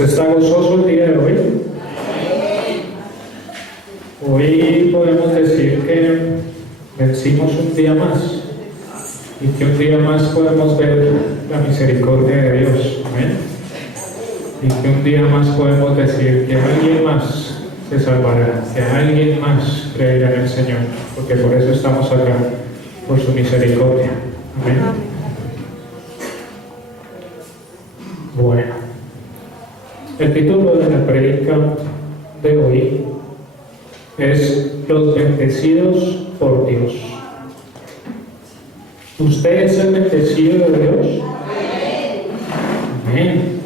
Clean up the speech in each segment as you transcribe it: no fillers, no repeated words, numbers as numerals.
¿Usted está gozoso el día de hoy? Hoy podemos decir que vencimos un día más y que un día más podemos ver la misericordia de Dios. Amén. Y que un día más podemos decir que alguien más se salvará, que alguien más creerá en el Señor, porque por eso estamos acá, por su misericordia. Amén. Bueno, el título de la prédica de hoy es Los bendecidos por Dios. ¿Usted es el bendecido de Dios? Amén.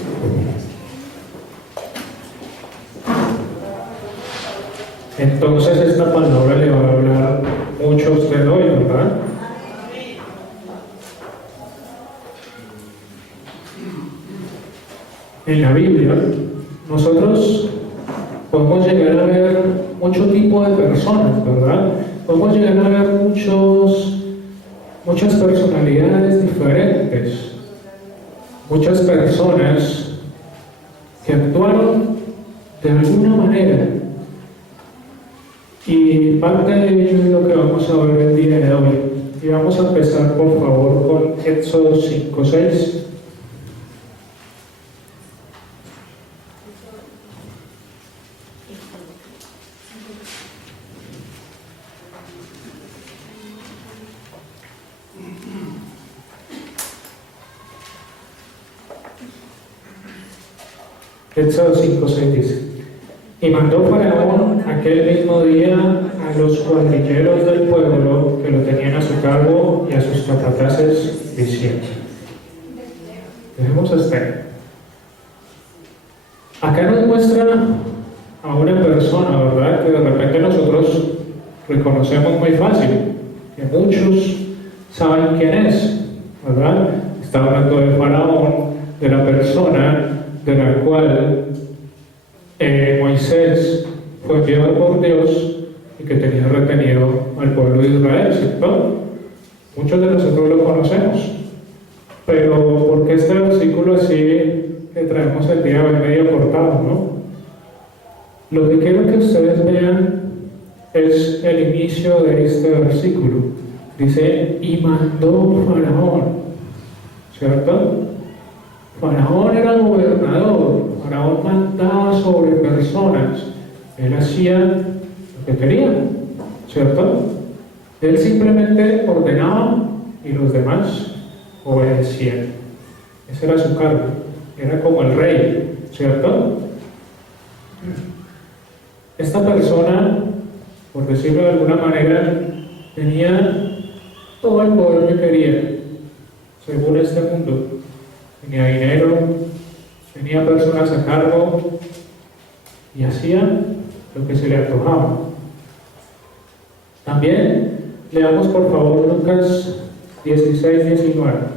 Entonces esta palabra le va a hablar mucho a usted hoy, ¿verdad? En la Biblia, nosotros podemos llegar a ver mucho tipo de personas, ¿verdad? Podemos llegar a ver muchas personalidades diferentes, muchas personas que actuaron de alguna manera. Y parte de ello es lo que vamos a ver el día de hoy. Y vamos a empezar, por favor, con Éxodo 5:6. Éxodo 5:6 dice: Y mandó Faraón aquel mismo día a los cuadrilleros del pueblo que lo tenían a su cargo y a sus capataces, diciendo. Dejemos hasta ahí. Acá nos muestra a una persona, ¿verdad?, que de repente nosotros reconocemos muy fácil, que muchos saben quién es, ¿verdad? Está hablando de Faraón, de la persona de la cual Moisés fue enviado por Dios y que tenía retenido al pueblo de Israel, ¿cierto? Muchos de nosotros lo conocemos, pero ¿por qué este versículo así que traemos el día de hoy medio cortado, no? Lo que quiero que ustedes vean es el inicio de este versículo. Dice: y mandó Faraón, ¿cierto? Faraón era gobernador, Faraón mandaba sobre personas, él hacía lo que quería, ¿cierto? Él simplemente ordenaba y los demás obedecían. Ese era su cargo, era como el rey, ¿cierto? Esta persona, por decirlo de alguna manera, tenía todo el poder que quería, según este mundo. Tenía dinero, tenía personas a cargo y hacía lo que se le antojaba. También leamos por favor Lucas 16:19.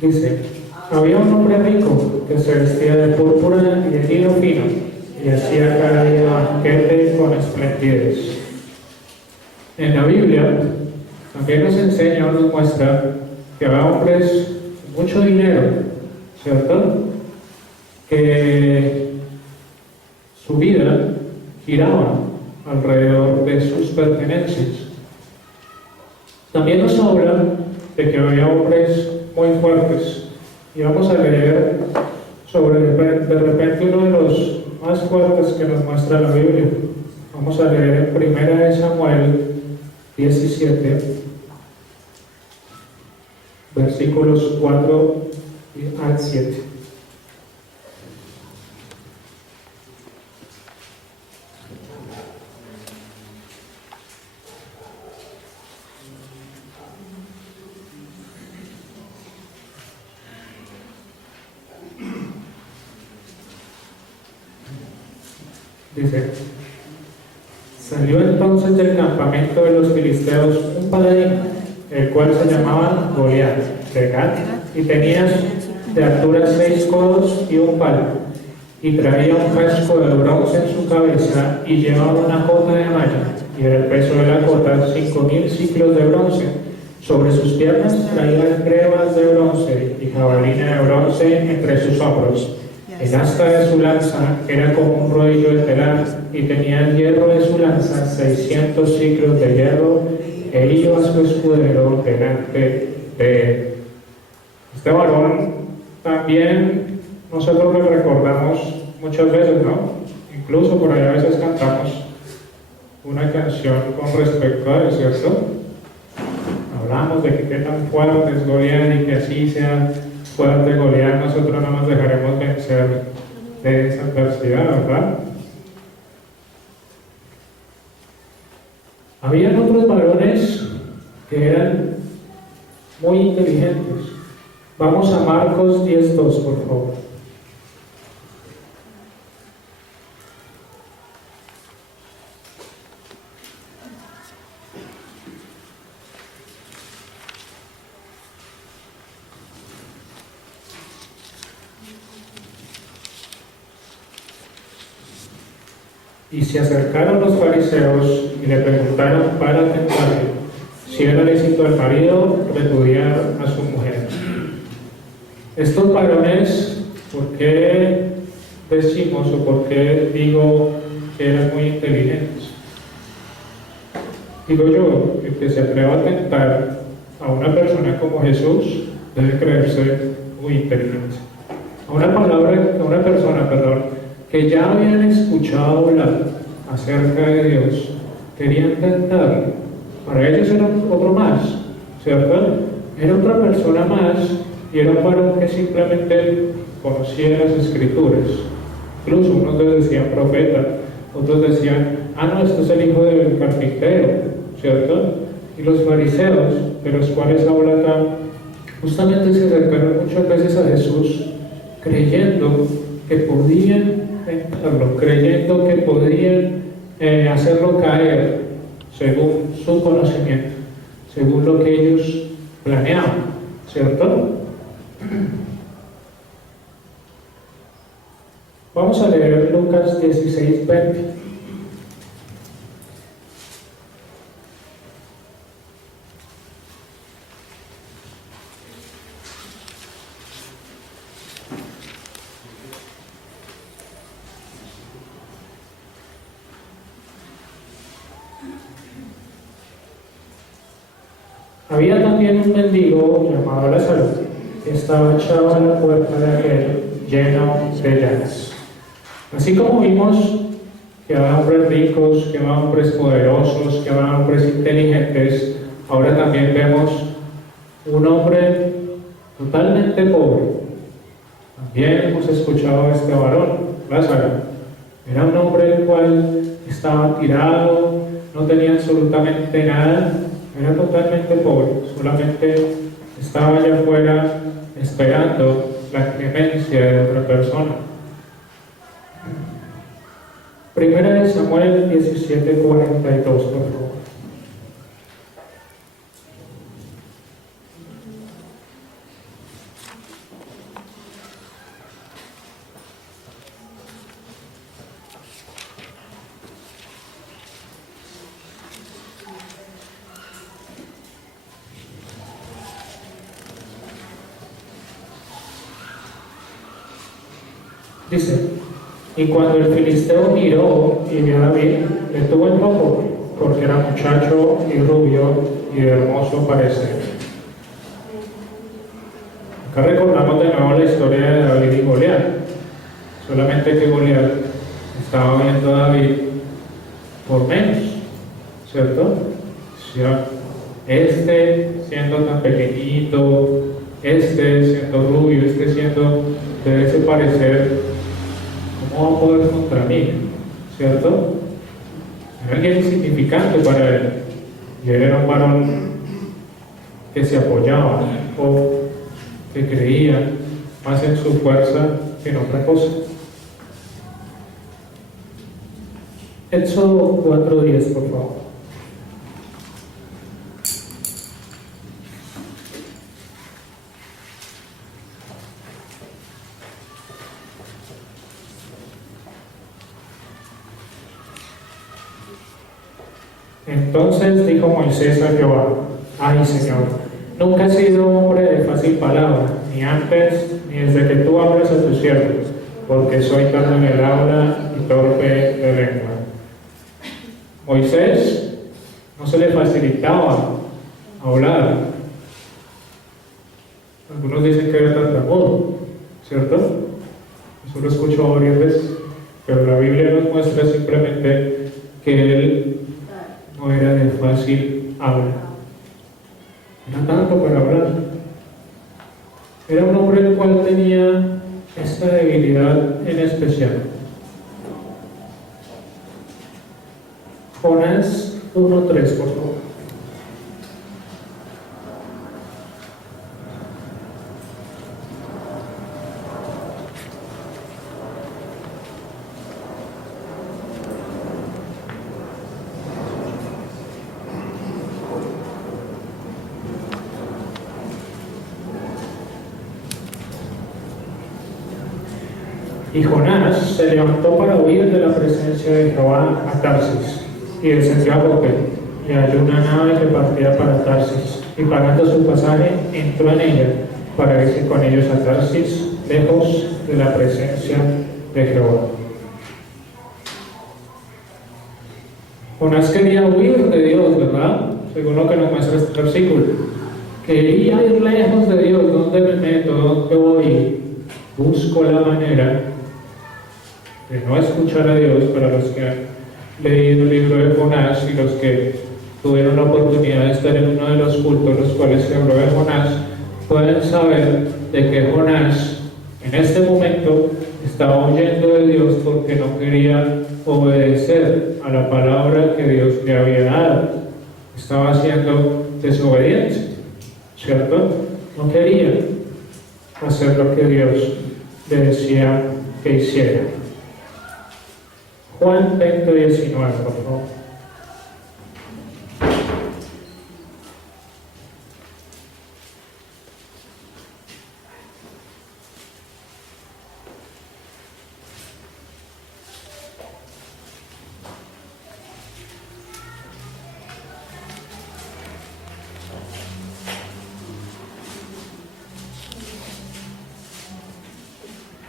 Dice: había un hombre rico que se vestía de púrpura y de lino fino y hacía cada día banquete con esplendidez. En la Biblia también nos enseña o nos muestra que había hombres con mucho dinero, ¿cierto?, que su vida giraba alrededor de sus pertenencias. También nos habla de que había hombres muy fuertes, y vamos a leer sobre de repente uno de los más fuertes que nos muestra la Biblia. Vamos a leer en 1 Samuel 17, versículos 4 al 7. Dice: salió entonces del campamento de los filisteos un paladín, el cual se llamaba Goliat, de Gat, y tenía de altura 6 codos y un palmo, y traía un casco de bronce en su cabeza, y llevaba una cota de malla, y era el peso de la cota 5.000 ciclos de bronce. Sobre sus piernas traía grebas de bronce y jabalina de bronce entre sus hombros. El asta de su lanza era como un rodillo de telar, y tenía el hierro de su lanza 600 ciclos de hierro, e iba a su escudero delante de él. Este varón también nosotros lo recordamos muchas veces, ¿no? Incluso por ahí a veces cantamos una canción con respecto a él, ¿cierto? Hablamos de que qué tan fuerte es Goliat y que así sea fuerte Goliat, nosotros no nos dejaremos vencer de esa adversidad, ¿verdad? Habían otros varones que eran muy inteligentes. Vamos a Marcos 10:2, por favor. Y se acercaron los fariseos y le preguntaron para tentarle si era lícito al marido repudiar a su mujer. Estos varones, ¿por qué decimos o por qué digo que eran muy inteligentes? Digo yo, el que se atreva a tentar a una persona como Jesús debe creerse muy inteligente. A una persona, que ya habían escuchado hablar acerca de Dios, querían tentarlo. Para ellos era otro más, ¿cierto? Era otra persona más, y era un varón que simplemente conocía las Escrituras. Incluso unos les decían profeta, otros decían, no, este es el hijo del carpintero, ¿cierto? Y los fariseos, de los cuales habla acá, justamente se acercaron muchas veces a Jesús creyendo que podían tentarlo, creyendo que podían hacerlo caer según su conocimiento, según lo que ellos planeaban, ¿cierto? Vamos a leer Lucas 16:20. Había también un mendigo llamado Lázaro, que estaba echado a la puerta de aquel, lleno de llagas. Así como vimos que había hombres ricos, que había hombres poderosos, que había hombres inteligentes, ahora también vemos un hombre totalmente pobre. También hemos escuchado a este varón, Lázaro. Era un hombre el cual estaba tirado, no tenía absolutamente nada, era totalmente pobre, solamente estaba allá afuera esperando la clemencia de otra persona. Primera de Samuel 17:42, por favor. Dice, y cuando el filisteo miró y vio a David, le tuvo en poco, porque era muchacho y rubio y de hermoso parecer. Acá recordamos de nuevo la historia de David y Goliat, solamente que Goliat estaba viendo a David por menos, ¿cierto? O sea, este siendo tan pequeñito, este siendo rubio, este siendo de ese parecer, ¿cómo va a poder contra mí? ¿Cierto? Era alguien insignificante para él. Y él era un varón que se apoyaba o que creía más en su fuerza que en otra cosa. Éxodo 4:10, por favor. Entonces dijo Moisés a Jehová: Ay, Señor, nunca he sido hombre de fácil palabra, ni antes, ni desde que tú hablas a tus siervos, porque soy tardo en el habla y torpe de lengua. Moisés no se le facilitaba hablar. Algunos dicen que era tartamudo, ¿cierto? Eso lo he escuchado varias veces, pero la Biblia nos muestra simplemente que él no era de fácil habla. Era tanto para hablar. Era un hombre el cual tenía esta debilidad en especial. Jonás 1:3, por favor. Y Jonás se levantó para huir de la presencia de Jehová a Tarsis, y descendió a Jope, y halló una nave que partía para Tarsis, y pagando su pasaje, entró en ella, para irse con ellos a Tarsis, lejos de la presencia de Jehová. Jonás quería huir de Dios, ¿verdad? Según lo que nos muestra este versículo. Quería ir lejos de Dios. ¿Dónde me meto? ¿Dónde voy? Busco la manera de no escuchar a Dios. Para los que han leído el libro de Jonás y los que tuvieron la oportunidad de estar en uno de los cultos los cuales se habló de Jonás, pueden saber de que Jonás en este momento estaba huyendo de Dios porque no quería obedecer a la palabra que Dios le había dado. Estaba haciendo desobediencia, ¿cierto? No quería hacer lo que Dios le decía que hiciera. Juan 20:19, por favor.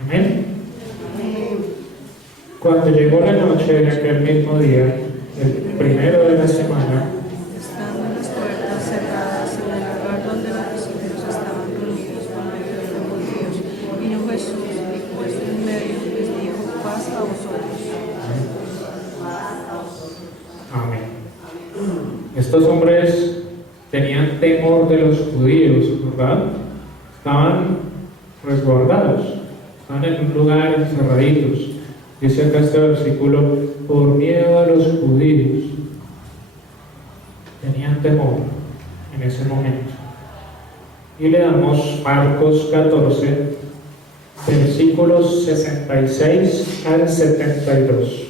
Amén. Cuando llegó la noche de aquel mismo día, el primero de la semana, estando las puertas cerradas en el lugar donde los discípulos estaban reunidos con medio de los judíos, vino Jesús y puesto en medio les dijo: paz a vosotros. amén. Estos hombres tenían temor de los judíos, ¿verdad? Estaban resguardados, estaban en un lugar encerraditos. Dice acá este versículo: por miedo a los judíos. Tenían temor en ese momento. Y le damos Marcos 14, versículos 66 al 72.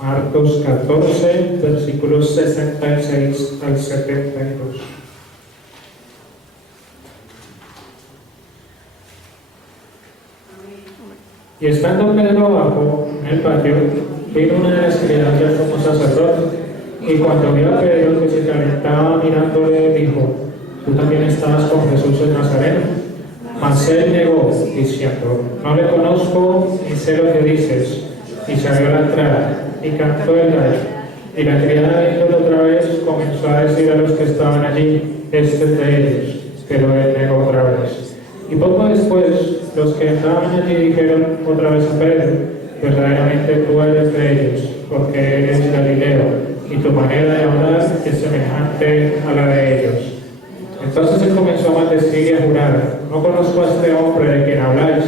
Marcos 14, versículos 66 al 72. Y estando Pedro abajo en el patio, vino una de las criadas del sumo sacerdote, y cuando vio a Pedro que se calentaba mirándole, dijo: tú también estabas con Jesús el Nazareno. Mas él negó, diciendo: no le conozco ni sé lo que dices. Y salió a la entrada y cantó el gallo. Y la criada, viéndolo otra vez, comenzó a decir a los que estaban allí: este es de ellos. Pero él negó otra vez. Y poco después, los que estaban allí dijeron otra vez a Pedro: verdaderamente tú eres de ellos, porque eres Galileo, y tu manera de hablar es semejante a la de ellos. Entonces él comenzó a maldecir y a jurar: no conozco a este hombre de quien habláis.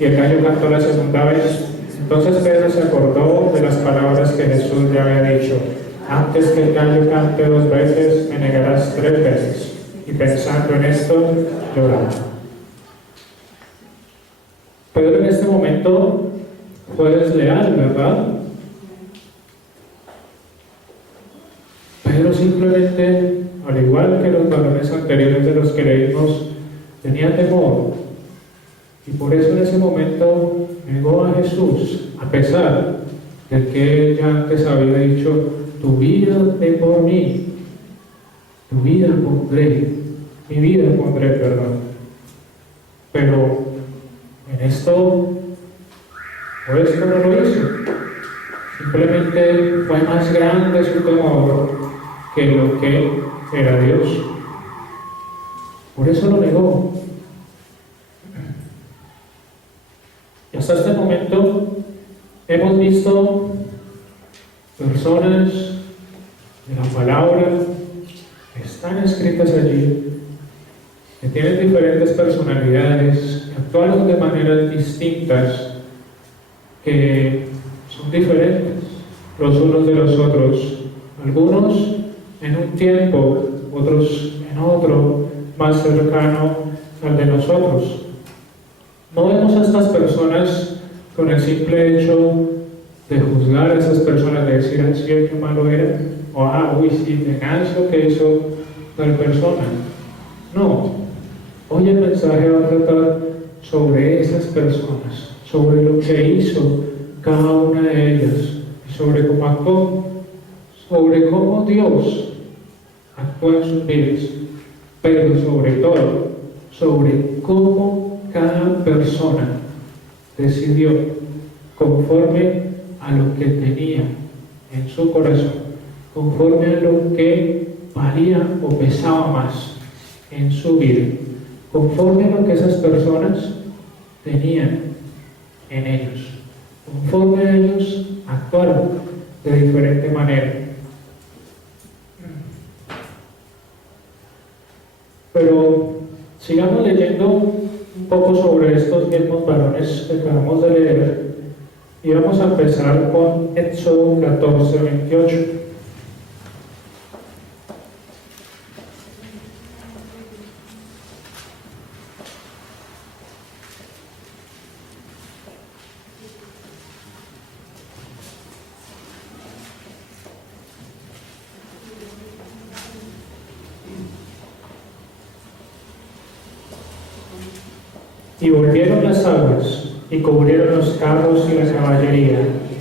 Y el gallo cantó la segunda vez. Entonces Pedro se acordó de las palabras que Jesús le había dicho: antes que el gallo cante 2 veces, me negarás 3 veces. Y pensando en esto, lloraba. Pedro en este momento fue desleal, ¿verdad? Pedro simplemente, al igual que los varones anteriores de los que leímos, tenía temor. Y por eso en ese momento negó a Jesús, a pesar de que él ya antes había dicho: tu vida de por mí, tu vida pondré, mi vida pondré, perdón. Pero en esto no lo hizo. Simplemente fue más grande su temor que lo que era Dios. Por eso lo negó. Y hasta este momento hemos visto personas de la palabra que están escritas allí, que tienen diferentes personalidades, que actúan de maneras distintas, que son diferentes los unos de los otros, algunos en un tiempo, otros en otro, más cercano al de nosotros. No vemos a estas personas con el simple hecho de juzgar a esas personas, de decir: así qué malo era, o uy, sí, tenaz que hizo tal persona. No, hoy el mensaje va a tratar sobre esas personas, sobre lo que hizo cada una de ellas, y sobre cómo actuó, sobre cómo Dios actuó en sus vidas, pero sobre todo, sobre cómo cada persona decidió, conforme a lo que tenía en su corazón, conforme a lo que valía o pesaba más en su vida, conforme a lo que esas personas tenían en ellos, conforme a ellos actuaron de diferente manera. Pero sigamos leyendo un poco sobre estos mismos varones que acabamos de leer, y vamos a empezar con Éxodo 14:28. Y volvieron las aguas, y cubrieron los carros y la caballería,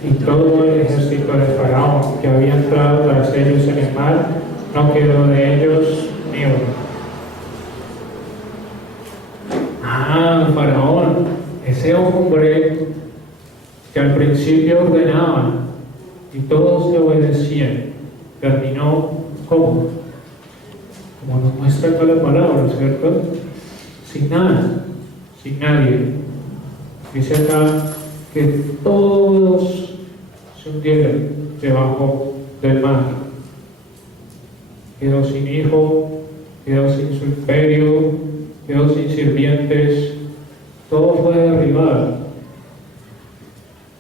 y todo el ejército de Faraón que había entrado tras ellos en el mar, no quedó de ellos ni uno. Faraón, ese hombre que al principio ordenaba y todos le obedecían, terminó ¿cómo? Como nos muestra toda la palabra, ¿cierto? Sin nada, sin nadie. Dice acá que todos se hundieron debajo del mar. Quedó sin hijo, quedó sin su imperio, quedó sin sirvientes, todo fue derribado.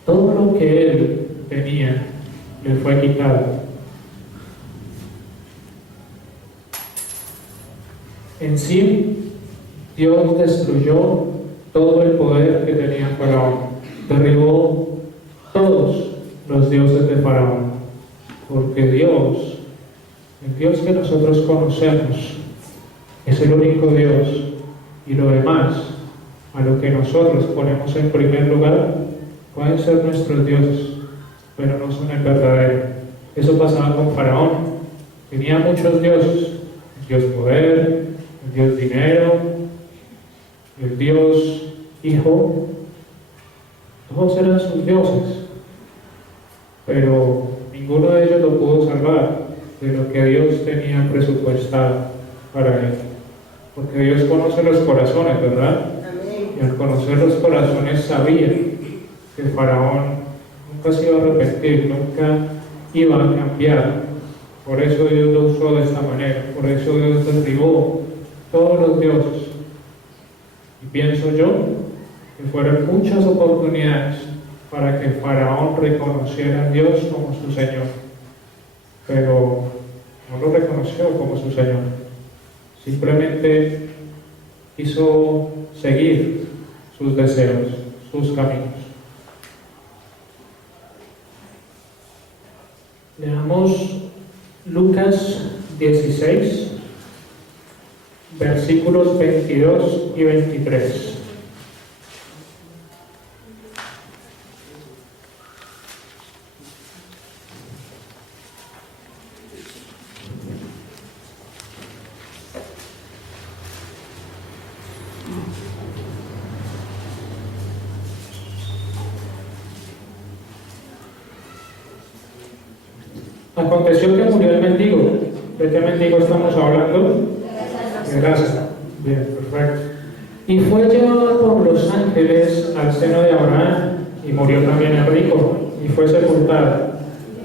Todo lo que él tenía le fue quitado. En sí, Dios destruyó todo el poder que tenía Faraón, derribó todos los dioses de Faraón, porque Dios, el Dios que nosotros conocemos, es el único Dios, y lo demás, a lo que nosotros ponemos en primer lugar, pueden ser nuestros dioses, pero no son el verdadero. Eso pasaba con Faraón. Tenía muchos dioses: el Dios poder, el Dios dinero, el Dios hijo. Todos eran sus dioses, pero ninguno de ellos lo pudo salvar de lo que Dios tenía presupuestado para él. Porque Dios conoce los corazones, ¿verdad? Y al conocer los corazones sabía que Faraón nunca se iba a arrepentir, nunca iba a cambiar. Por eso Dios lo usó de esta manera, por eso Dios derribó todos los dioses. Y pienso yo que fueron muchas oportunidades para que Faraón reconociera a Dios como su Señor, pero no lo reconoció como su Señor. Simplemente quiso seguir sus deseos, sus caminos. Leamos Lucas 16, versículos 22 y 23. Aconteció que murió el mendigo. ¿De qué mendigo estamos hablando? De Lázaro. Bien, perfecto. Y fue llevado por los ángeles al seno de Abraham, y murió también el rico, y fue sepultado.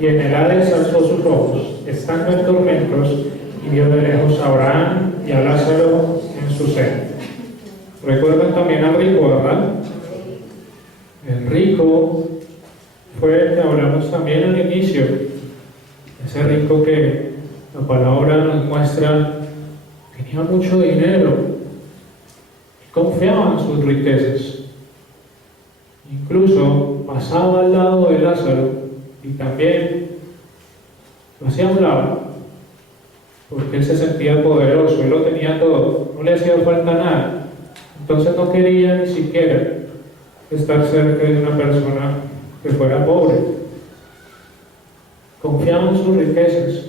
Y en el Hades alzó sus ojos, estando en tormentos, y vio de lejos a Abraham y a Lázaro en su seno. ¿Recuerdan también al rico, verdad? El rico fue el que hablamos también al inicio. Ese rico que la palabra nos muestra tenía mucho dinero y confiaba en sus riquezas. Incluso pasaba al lado de Lázaro y también lo hacía a un lado, porque él se sentía poderoso, él lo tenía todo, no le hacía falta nada. Entonces no quería ni siquiera estar cerca de una persona que fuera pobre. Confiaba en sus riquezas,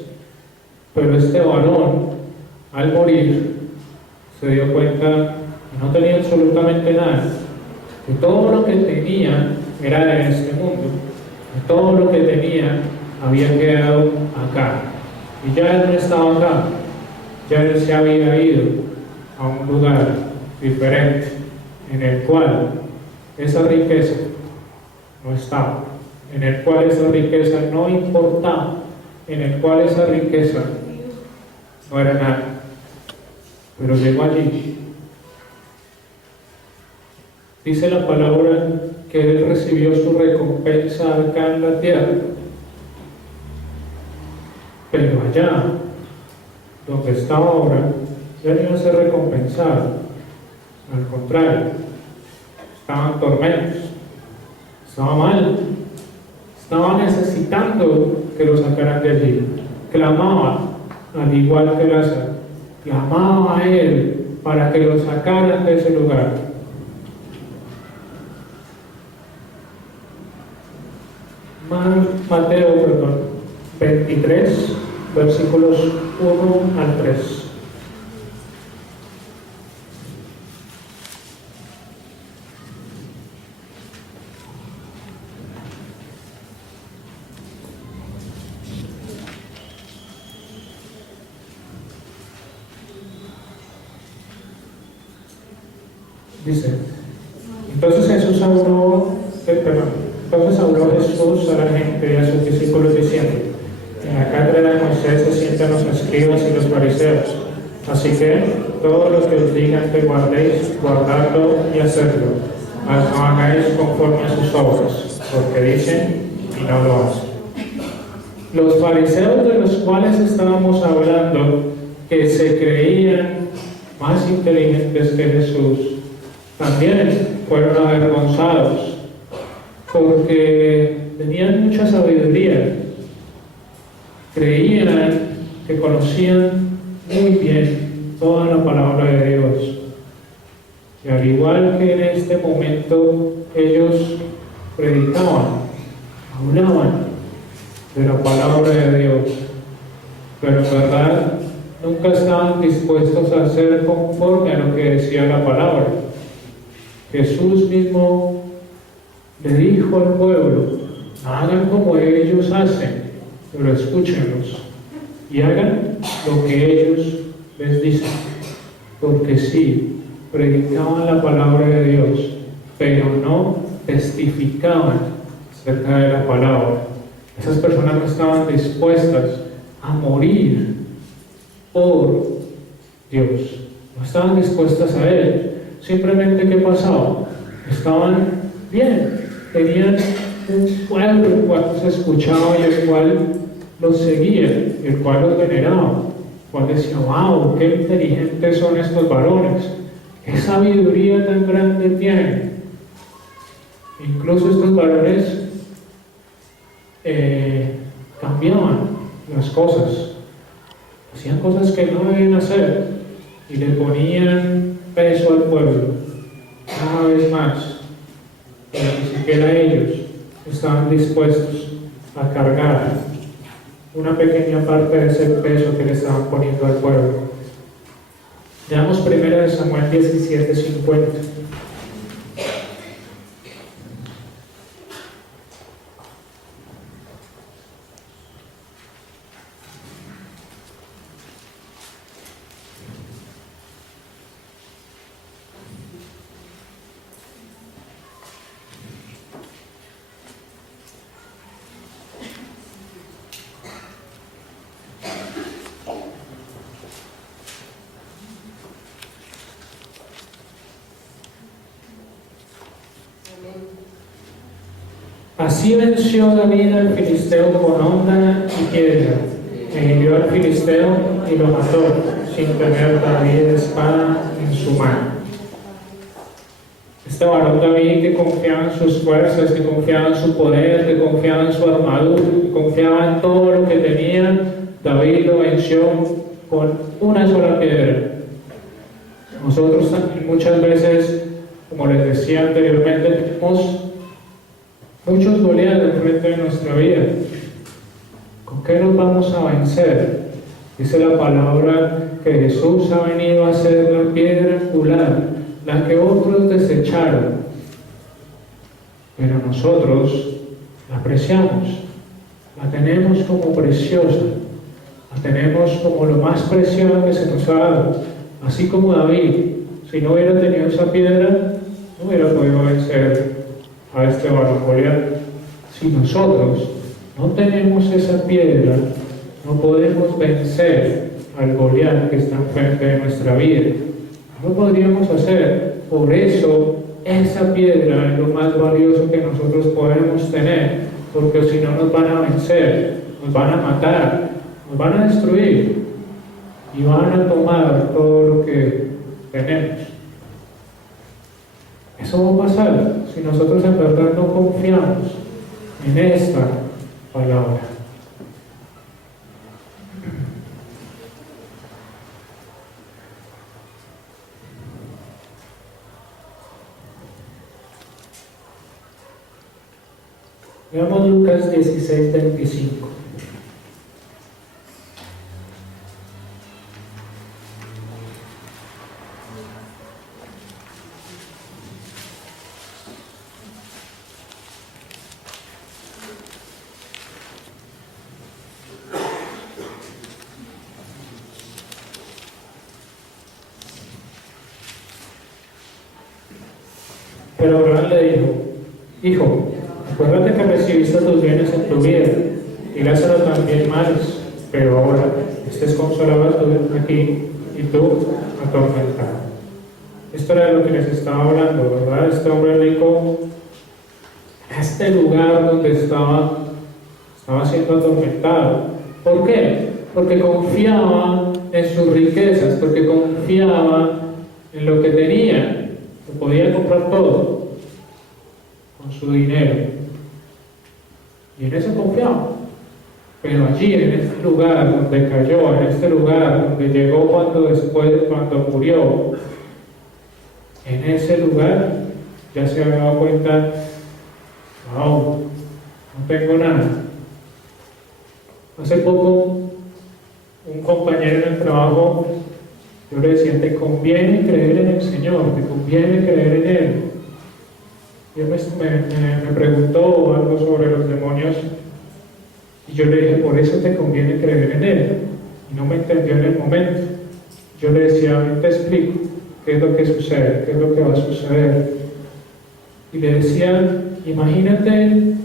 pero este varón, al morir, se dio cuenta que no tenía absolutamente nada, que todo lo que tenía era de este mundo, que todo lo que tenía había quedado acá, y ya él no estaba acá, ya él se había ido a un lugar diferente, en el cual esa riqueza no estaba, en el cual esa riqueza no importaba, en el cual esa riqueza no era nada. Pero llegó allí. Dice la palabra que él recibió su recompensa acá en la tierra, pero allá donde estaba ahora ya no iba a ser recompensado. Al contrario, estaba en tormentos, estaba mal, estaba necesitando que lo sacaran de allí. Clamaba, al igual que Lázaro, clamaba a él para que lo sacaran de ese lugar. Mateo 23, versículos 1 al 3. Dice, entonces habló Jesús a la gente y a sus discípulos diciendo, en la cátedra de Moisés se sientan los escribas y los fariseos, así que todo lo que os digan que guardéis, guardadlo y hacedlo, mas no hagáis conforme a sus obras, porque dicen y no lo hacen. Los fariseos de los cuales estábamos hablando, que se creían más inteligentes que Jesús, también fueron avergonzados, porque tenían mucha sabiduría, creían que conocían muy bien toda la palabra de Dios, y al igual que en este momento ellos predicaban, hablaban de la palabra de Dios, pero en verdad nunca estaban dispuestos a hacer conforme a lo que decía la palabra. Jesús mismo le dijo al pueblo, hagan como ellos hacen, pero escúchenlos y hagan lo que ellos les dicen, porque sí, predicaban la palabra de Dios, pero no testificaban acerca de la palabra. Esas personas no estaban dispuestas a morir por Dios, no estaban dispuestas a Él. Simplemente, ¿qué pasaba? Estaban bien, tenían un pueblo el cual los escuchaba y el cual los seguía, el cual los veneraba, el cual decía, wow, qué inteligentes son estos varones, qué sabiduría tan grande tienen. Incluso estos varones cambiaban las cosas, hacían cosas que no debían hacer y le ponían peso al pueblo cada vez más, pero ni siquiera ellos estaban dispuestos a cargar una pequeña parte de ese peso que le estaban poniendo al pueblo. Veamos 1 Samuel 17:50. Así venció David al filisteo con honda y piedra, e hirió al filisteo y lo mató, sin tener David espada en su mano. Este varón David, que confiaba en sus fuerzas, que confiaba en su poder, que confiaba en su armadura, que confiaba en todo lo que tenía, David lo venció con una sola piedra. Nosotros también muchas veces, como les decía anteriormente, tenemos muchos Goliat al frente de nuestra vida. ¿Con qué nos vamos a vencer? Dice la palabra que Jesús ha venido a ser la piedra angular, la que otros desecharon, pero nosotros la apreciamos, la tenemos como preciosa, la tenemos como lo más preciado que se nos ha dado. Así como David, si no hubiera tenido esa piedra, no hubiera podido vencer a este varón Goliat. Si nosotros no tenemos esa piedra, no podemos vencer al Goliat que está enfrente de nuestra vida. No lo podríamos hacer. Por eso esa piedra es lo más valioso que nosotros podemos tener, porque si no nos van a vencer, nos van a matar, nos van a destruir y van a tomar todo lo que tenemos. Eso va a pasar si nosotros en verdad no confiamos en esta palabra. Veamos Lucas 16:25. Pero Abraham le dijo: Hijo, acuérdate que recibiste tus bienes en tu vida, y Lázaro también males, pero ahora estés consolado tú aquí y tú atormentado. Esto era de lo que les estaba hablando, ¿verdad? Este hombre rico, en este lugar donde estaba siendo atormentado. ¿Por qué? Porque confiaba en sus riquezas, porque confiaba en lo que tenía. Podía comprar todo con su dinero y en eso confiaba, pero allí en este lugar donde cayó, en este lugar donde llegó cuando murió, en ese lugar ya se había dado cuenta: wow, no tengo nada. Hace poco un compañero en el trabajo, yo le decía: te conviene creer en el Señor, te conviene creer en Él. Y él me preguntó algo sobre los demonios, y yo le dije: por eso te conviene creer en Él. Y no me entendió en el momento. Yo le decía: a te explico qué es lo que sucede, qué es lo que va a suceder. Y le decía: imagínate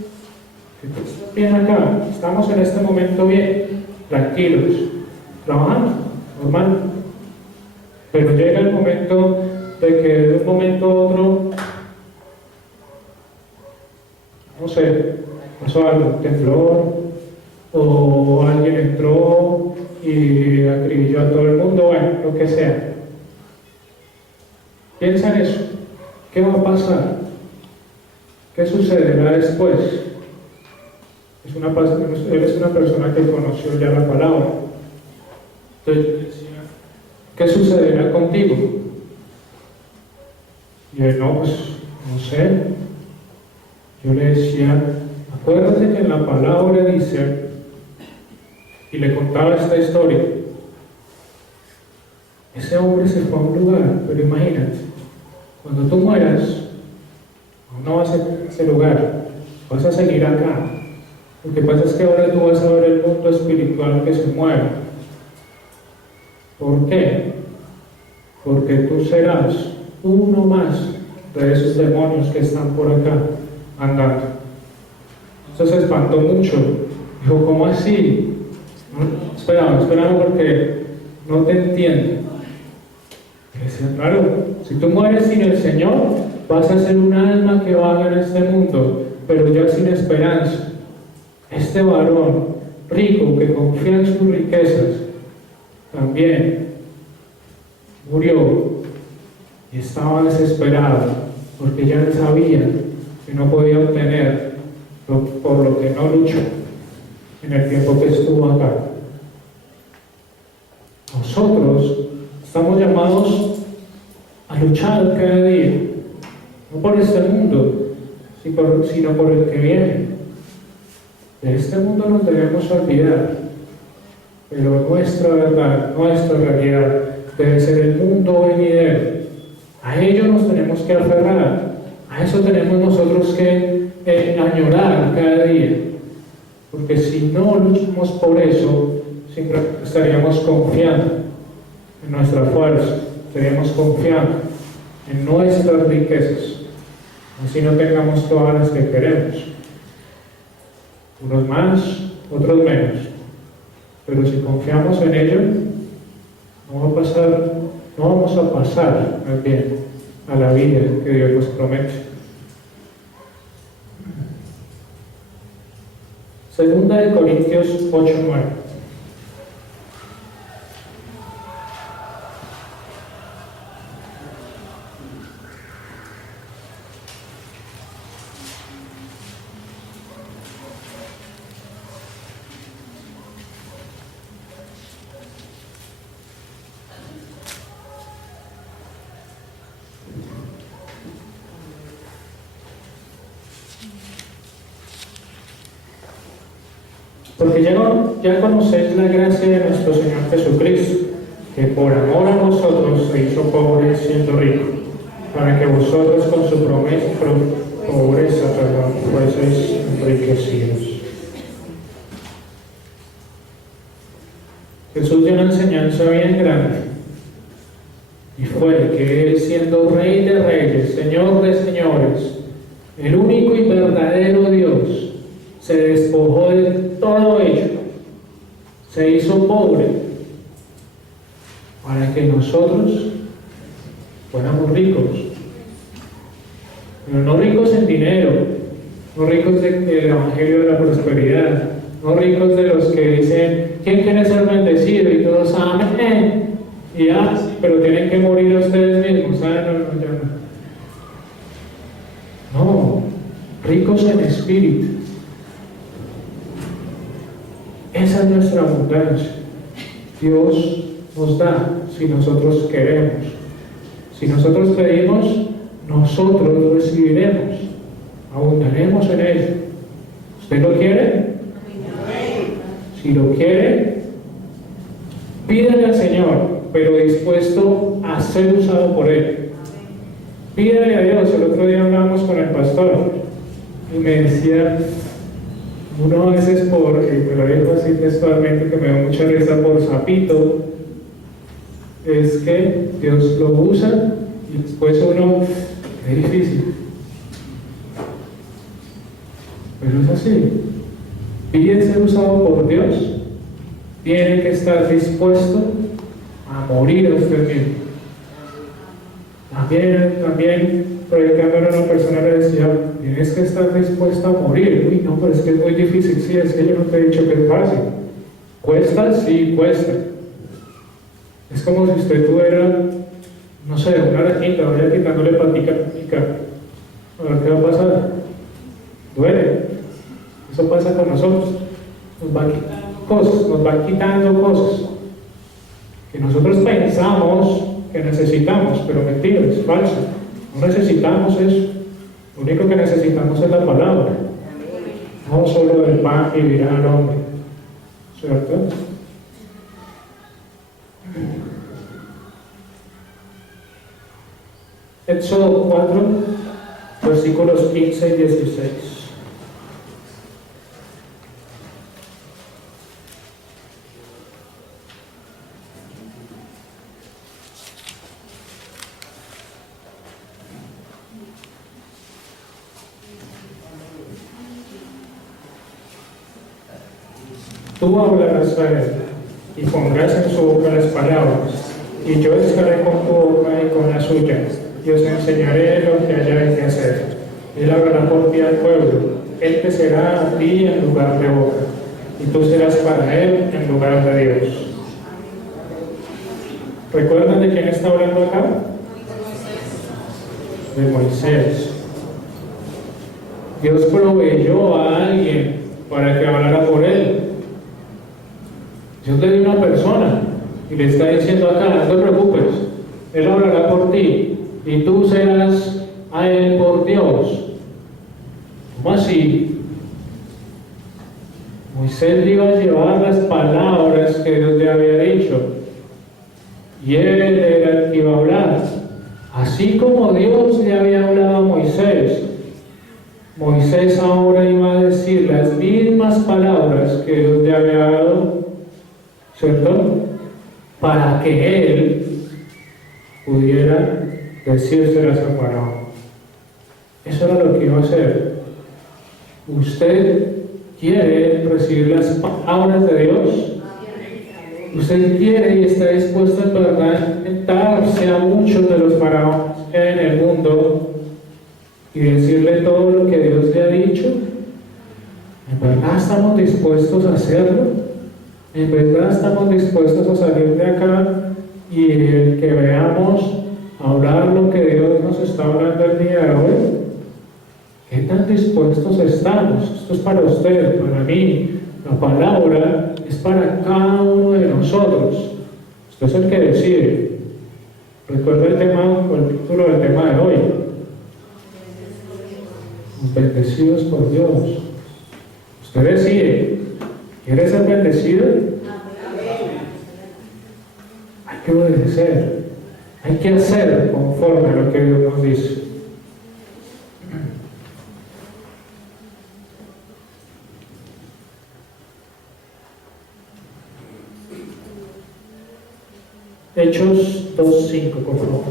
que tú estás bien acá, estamos en este momento bien, tranquilos, trabajando, normal. Pero llega el momento de que de un momento a otro, no sé, pasó algo, temblor, o alguien entró y acribilló a todo el mundo, bueno, lo que sea. Piensa en eso. ¿Qué va a pasar? ¿Qué sucederá después? Él es una persona que conoció ya la palabra. Entonces yo decía, ¿qué sucederá contigo? Y él, no, pues, no sé. Yo le decía, acuérdate que en la palabra dice, y le contaba esta historia. Ese hombre se fue a un lugar, pero imagínate, cuando tú mueras, no vas a ese lugar, vas a seguir acá. Lo que pasa es que ahora tú vas a ver el mundo espiritual que se mueve. ¿Por qué? Porque tú serás uno más de esos demonios que están por acá andando. Eso se espantó mucho. Dijo, ¿cómo así? No, espera, porque no te entiendo. Y decía, claro, si tú mueres sin el Señor, vas a ser un alma que vaga en este mundo, pero ya sin esperanza. Este varón rico que confía en sus riquezas también murió y estaba desesperado porque ya sabía que no podía obtener por lo que no luchó en el tiempo que estuvo acá. Nosotros estamos llamados a luchar cada día, no por este mundo, sino por el que viene. De este mundo nos debemos olvidar, pero nuestra verdad, nuestra realidad debe ser el mundo venidero. A ello nos tenemos que aferrar, a eso tenemos nosotros que añorar cada día, porque si no luchamos por eso, siempre estaríamos confiando en nuestra fuerza, estaríamos confiando en nuestras riquezas, así no tengamos todas las que queremos. Unos más, otros menos. Pero si confiamos en ello, no vamos a pasar más bien a la vida que Dios nos promete. Segunda de Corintios 8:9. Porque ya conocéis la gracia de nuestro Señor Jesucristo, que por amor a vosotros se hizo pobre siendo rico, para que vosotros con su pobreza fueseis enriquecidos. Jesús dio una enseñanza bien grande, y fue que Él, siendo Rey de Reyes, Señor de Señores, el único y verdadero Dios, se despojó de todo ello, se hizo pobre para que nosotros fuéramos ricos, pero no ricos en dinero, no ricos del Evangelio de la prosperidad, no ricos de los que dicen, ¿quién quiere ser bendecido? Y todos, amén, y ya, pero tienen que morir ustedes mismos, no, ricos en espíritu. Esa es nuestra abundancia. Dios nos da si nosotros queremos. Si nosotros pedimos, nosotros recibiremos. Abundaremos en ello. ¿Usted lo quiere? Si lo quiere, pídale al Señor, pero dispuesto a ser usado por Él. Pídale a Dios. El otro día hablamos con el pastor y me decía, uno a veces me lo dijo así textualmente, que me da mucha risa, por sapito, es que Dios lo usa y después uno, es difícil. Pero es así. Pide ser usado por Dios, tiene que estar dispuesto a morir a usted mismo. También predicando a una persona le decía, tienes que estar dispuesta a morir. Uy, no, pero es que es muy difícil. Sí, es que yo no te he dicho que es fácil. ¿Cuesta? Sí, cuesta. Es como si usted tuviera, no sé, una arejita, vaya quitándole patica. A ver qué va a pasar. Duele. Es Eso pasa con nosotros. Nos van quitando cosas, nos van quitando cosas que nosotros pensamos que necesitamos, pero mentira, es falso. No necesitamos eso. Lo único que necesitamos es la palabra. No solo del pan vivirá el hombre. ¿Cierto? Éxodo 4, versículos 15 y 16. Tú hablarás a él y pondrás en su boca las palabras, y yo estaré con tu boca y con la suya, y os enseñaré lo que haya que hacer. Él hablará por ti al pueblo, él te será a ti en lugar de boca, y tú serás para él en lugar de Dios. ¿Recuerdan de quién está hablando acá? De Moisés. Dios proveyó a alguien para que hablara por él. Dios le dio una persona y le está diciendo acá, no te preocupes, Él hablará por ti y tú serás a Él por Dios. ¿Cómo así? Moisés iba a llevar las palabras que Dios le había dicho y él era el que iba a hablar. Así como Dios le había hablado a Moisés, Moisés ahora iba a decir las mismas palabras que Dios le había dado, ¿cierto? Para que él pudiera decírselas a Faraón. Eso era lo que iba a hacer. ¿Usted quiere recibir las palabras de Dios? ¿Usted quiere y está dispuesto en verdad a enfrentarse a muchos de los faraones que hay en el mundo y decirle todo lo que Dios le ha dicho? ¿En verdad estamos dispuestos a hacerlo? ¿En verdad estamos dispuestos a salir de acá y el que veamos hablar lo que Dios nos está hablando el día de hoy? ¿Qué tan dispuestos estamos? Esto es para usted, para mí. La palabra es para cada uno de nosotros. Usted es el que decide. Recuerda el tema o el título del tema de hoy. Bendecidos por Dios. Usted decide. ¿Quiere ser bendecido? Hay que obedecer. Hay que hacer conforme a lo que Dios nos dice. Hechos 2:5, por favor.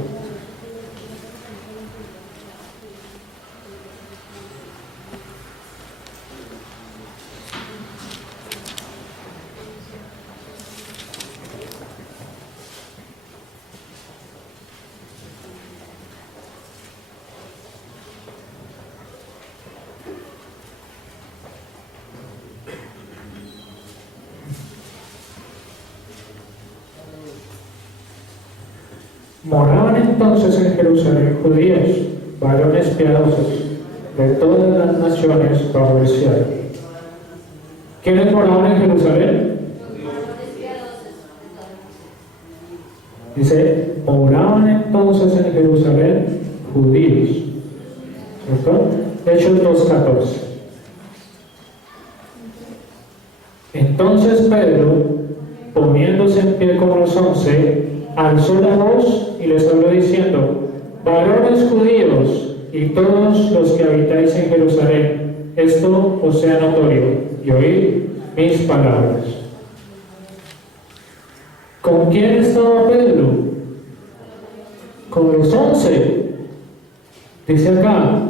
Moraban entonces en Jerusalén judíos, varones piadosos, de todas las naciones bajo el cielo. ¿Quiénes moraban en Jerusalén? Dice, moraban entonces en Jerusalén judíos. ¿Cierto? Hechos 2:14. Entonces Pedro, poniéndose en pie con los 11, alzó la voz y les habló diciendo: varones judíos y todos los que habitáis en Jerusalén, esto os sea notorio, y oíd mis palabras. ¿Con quién estaba Pedro? Con los 11. Dice acá,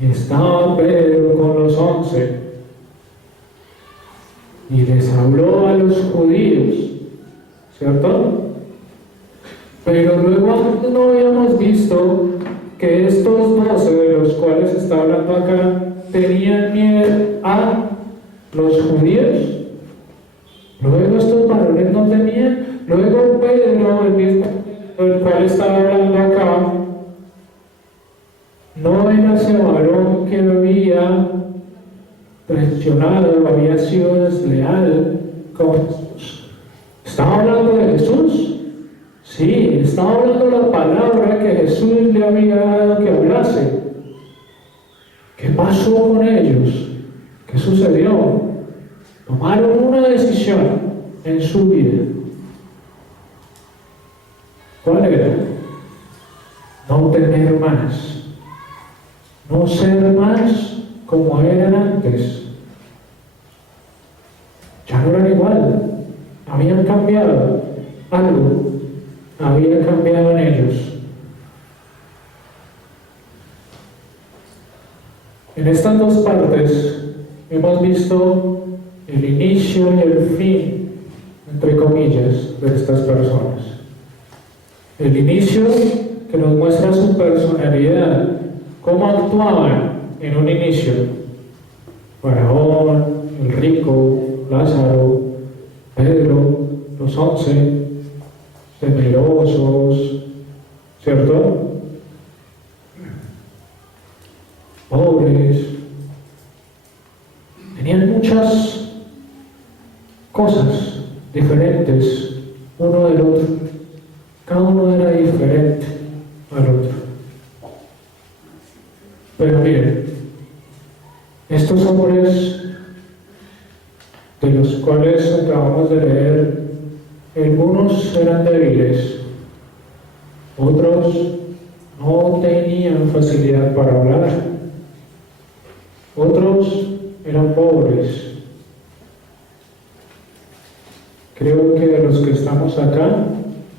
y estaba Pedro con los 11 y les habló a los judíos, ¿cierto? Pero luego no habíamos visto que estos 12 de los cuales está hablando acá tenían miedo a los judíos. Luego estos varones no tenían. Luego Pedro, el mismo del cual estaba hablando acá, no era ese varón que había traicionado, había sido desleal con Jesús. ¿Estaba hablando de Jesús? Sí, estaba hablando la palabra que Jesús le había dado que hablase. ¿Qué pasó con ellos? ¿Qué sucedió? Tomaron una decisión en su vida. ¿Cuál era? No tener más. No ser más como eran antes. Ya no eran igual. Habían cambiado. Algo había cambiado en ellos. En estas dos partes hemos visto el inicio y el fin, entre comillas, de estas personas. El inicio que nos muestra su personalidad, cómo actuaban en un inicio. Faraón, el rico, Lázaro, Pedro, los 11, temerosos, ¿cierto? Pobres. Tenían muchas cosas diferentes uno del otro. Cada uno era diferente al otro. Pero miren, estos hombres de los cuales acabamos de leer, algunos eran débiles, otros no tenían facilidad para hablar, otros eran pobres. Creo que de los que estamos acá,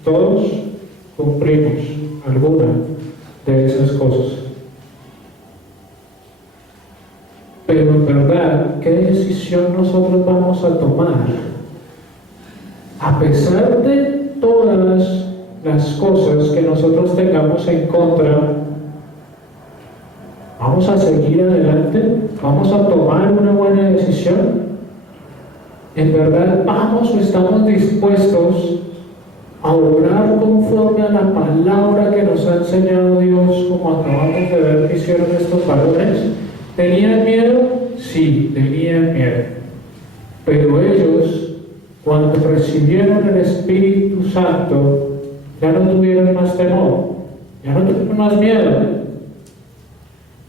todos cumplimos alguna de esas cosas. Pero en verdad, ¿qué decisión nosotros vamos a tomar? A pesar de todas las cosas que nosotros tengamos en contra, ¿vamos a seguir adelante? ¿Vamos a tomar una buena decisión? ¿En verdad vamos o estamos dispuestos a obrar conforme a la palabra que nos ha enseñado Dios, como acabamos de ver que hicieron estos varones? ¿Tenían miedo? Sí, tenían miedo. Pero ellos, cuando recibieron el Espíritu Santo, ya no tuvieron más temor, ya no tuvieron más miedo.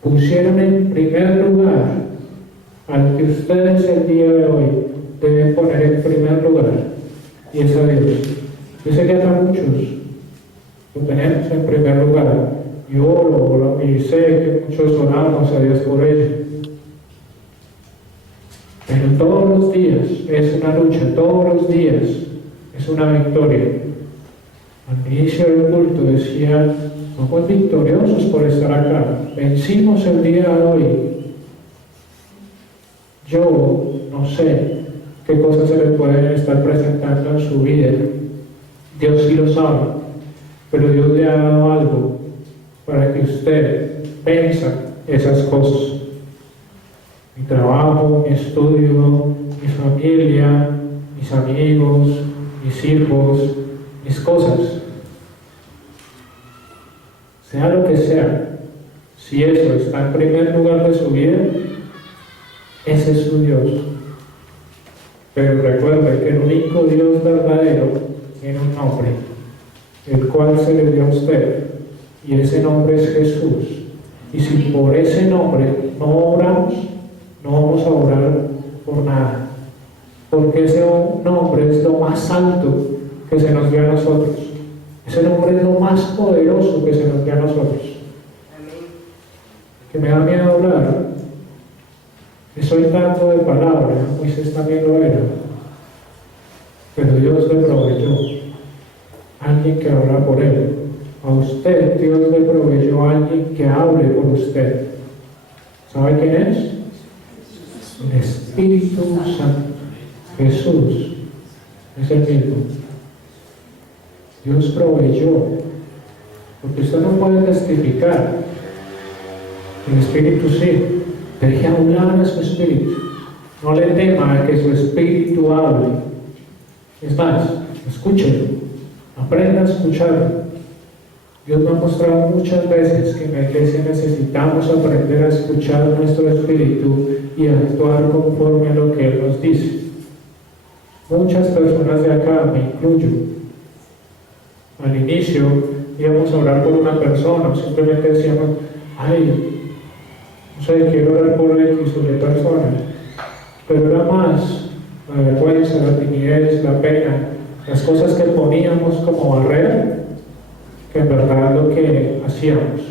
Pusieron en primer lugar al que ustedes el día de hoy deben poner en primer lugar, y es a Dios. Yo sé que acá muchos lo tenemos en primer lugar. Yo oro y sé que muchos oramos a Dios por ello. Pero todos los días es una lucha, todos los días es una victoria. Al inicio del culto decía, somos victoriosos por estar acá. Vencimos el día de hoy. Yo no sé qué cosas se le pueden estar presentando en su vida. Dios sí lo sabe, pero Dios le ha dado algo para que usted venza esas cosas. Mi trabajo, mi estudio, mi familia, mis amigos, mis hijos, mis cosas. Sea lo que sea, si eso está en primer lugar de su vida, ese es su Dios. Pero recuerde que el único Dios verdadero tiene un nombre, el cual se le dio a usted, y ese nombre es Jesús. Y si por ese nombre no oramos, no vamos a orar por nada, porque ese nombre es lo más alto que se nos dio a nosotros. Ese nombre es lo más poderoso que se nos dio a nosotros. Que me da miedo hablar, que soy tanto de palabra, Moisés también lo era, pero Dios le proveyó a alguien que habla por él. A usted Dios le proveyó a alguien que hable por usted. ¿Sabe quién es? El Espíritu Santo. Jesús es el mismo. Dios proveyó, porque usted no puede testificar. El Espíritu sí. Deje hablar a su espíritu. No le tema a que su espíritu hable. Es más, escúchelo. Aprenda a escucharlo. Dios me ha mostrado muchas veces que en la iglesia necesitamos aprender a escuchar nuestro espíritu y a actuar conforme a lo que Él nos dice. Muchas personas de acá, me incluyo, al inicio íbamos a orar por una persona, o simplemente decíamos, ay, no sé, quiero orar por X o Y persona, pero era más la vergüenza, la timidez, la pena, las cosas que poníamos como barrera, que en verdad lo que hacíamos.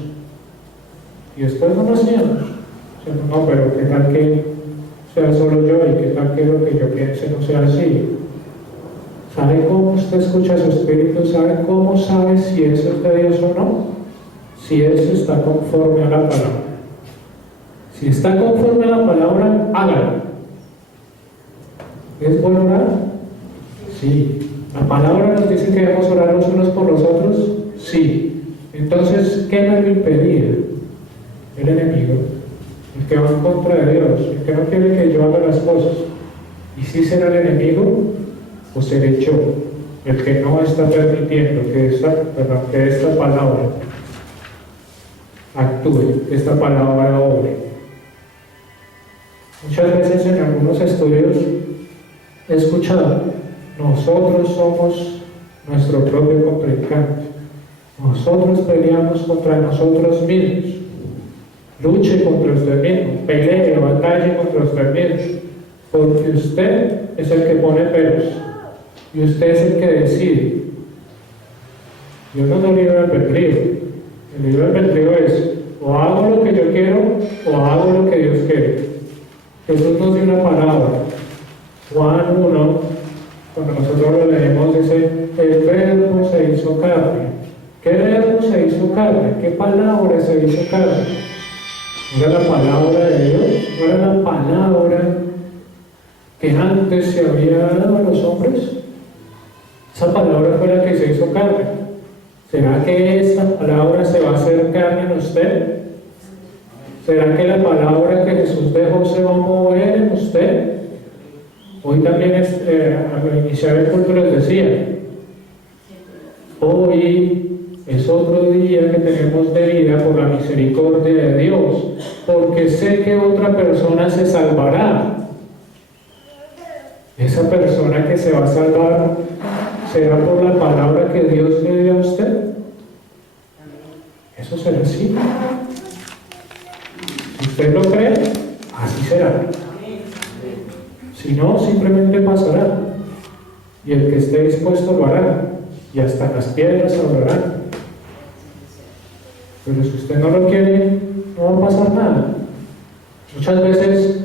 Y después no lo hacíamos. O sea, no, pero qué tal que sea solo yo y qué tal que lo que yo piense no sea así. ¿Sabe cómo usted escucha su espíritu? ¿Sabe cómo sabe si eso es de Dios o no? Si eso está conforme a la palabra. Si está conforme a la palabra, hágalo. ¿Es bueno orar? Sí. ¿La palabra nos dice que debemos orar los unos por los otros? Sí. Entonces, ¿qué me lo impedía? El enemigo, el que va en contra de Dios, el que no quiere que yo haga las cosas. ¿Y si será el enemigo o seré yo el que no está permitiendo que esta palabra actúe, que esta palabra obre? Muchas veces en algunos estudios he escuchado, nosotros somos nuestro propio contrincante. Nosotros peleamos contra nosotros mismos. Luche contra usted mismo, pelee, batalle contra usted mismo, porque usted es el que pone pelos y usted es el que decide. Yo no doy libre albedrío. El libre albedrío es o hago lo que yo quiero o hago lo que Dios quiere. Jesús nos dio una palabra. Juan 1, cuando nosotros lo leemos, dice: el verbo se hizo carne. ¿Qué verbo se hizo carne? ¿Qué palabra se hizo carne? ¿No era la palabra de Dios? ¿No era la palabra que antes se había dado a los hombres? Esa palabra fue la que se hizo carne. ¿Será que esa palabra se va a hacer carne en usted? ¿Será que la palabra que Jesús dejó se va a mover en usted? Hoy también, al iniciar el culto les decía, hoy es otro día que tenemos de vida por la misericordia de Dios, porque sé que otra persona se salvará. Esa persona que se va a salvar será por la palabra que Dios le dio a usted. Eso será así. Si usted lo cree, así será. Si no, simplemente pasará. Y el que esté dispuesto lo hará. Y hasta las piedras adorarán. Pero si usted no lo quiere, no va a pasar nada. Muchas veces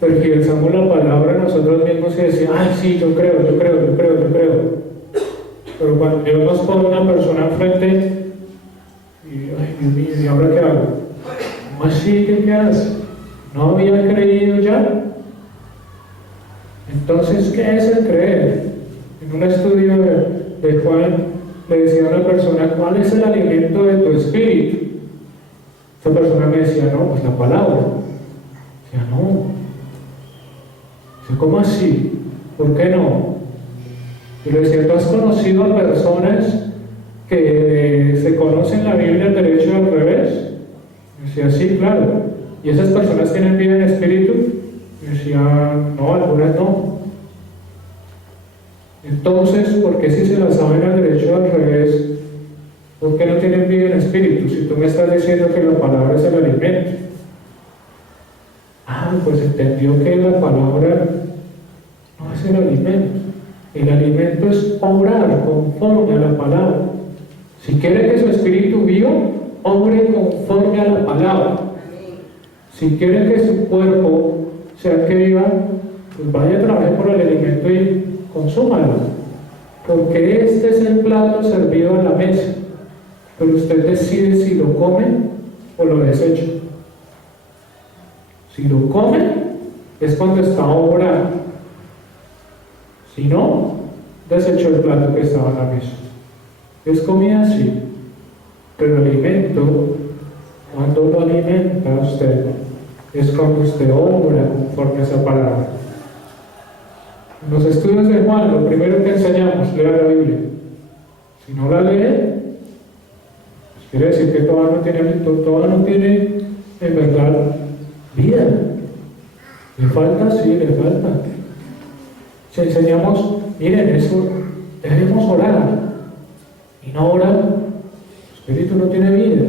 tergiversamos la palabra nosotros mismos y decimos, ay, sí, yo creo. Pero cuando Dios nos pone una persona enfrente, y, ay, Dios mío, ¿y ahora qué hago? ¿Cómo así? ¿Qué hace? ¿No había creído ya? Entonces, ¿qué es el creer? En un estudio de Juan, le decía a una persona, ¿cuál es el alimento de tu espíritu? Esa persona me decía, no, pues la palabra. Decía, no. Decía, ¿cómo así? ¿Por qué no? Y le decía, ¿tú has conocido a personas que se conocen la Biblia al derecho y al revés? Y decía, sí, claro. ¿Y esas personas tienen vida en espíritu? Y decía, no, algunas no. Entonces, ¿por qué si se la saben al derecho y al revés, por qué no tienen vida en espíritu? Si tú me estás diciendo que la palabra es el alimento. Pues entendió que la palabra no es el alimento. El alimento es obrar conforme a la palabra. Si quiere que su espíritu viva, obre conforme a la palabra. Si quiere que su cuerpo sea el que viva, pues vaya a trabajar por el alimento y consúmalo. Porque este es el plato servido a la mesa. Pero usted decide si lo come o lo desecha. Si lo come, es cuando está obrando. Si no, desechó el plato que estaba en la mesa. Es comida, sí, pero alimento, cuando lo alimenta usted, es cuando usted obra conforme a esa palabra. En los estudios de Juan, lo primero que enseñamos, lea la Biblia. Si no la lee, Quiere decir que todavía no tiene en verdad vida. Le falta, sí, le falta. Si enseñamos, miren, eso, debemos orar. Y no orar, el espíritu no tiene vida.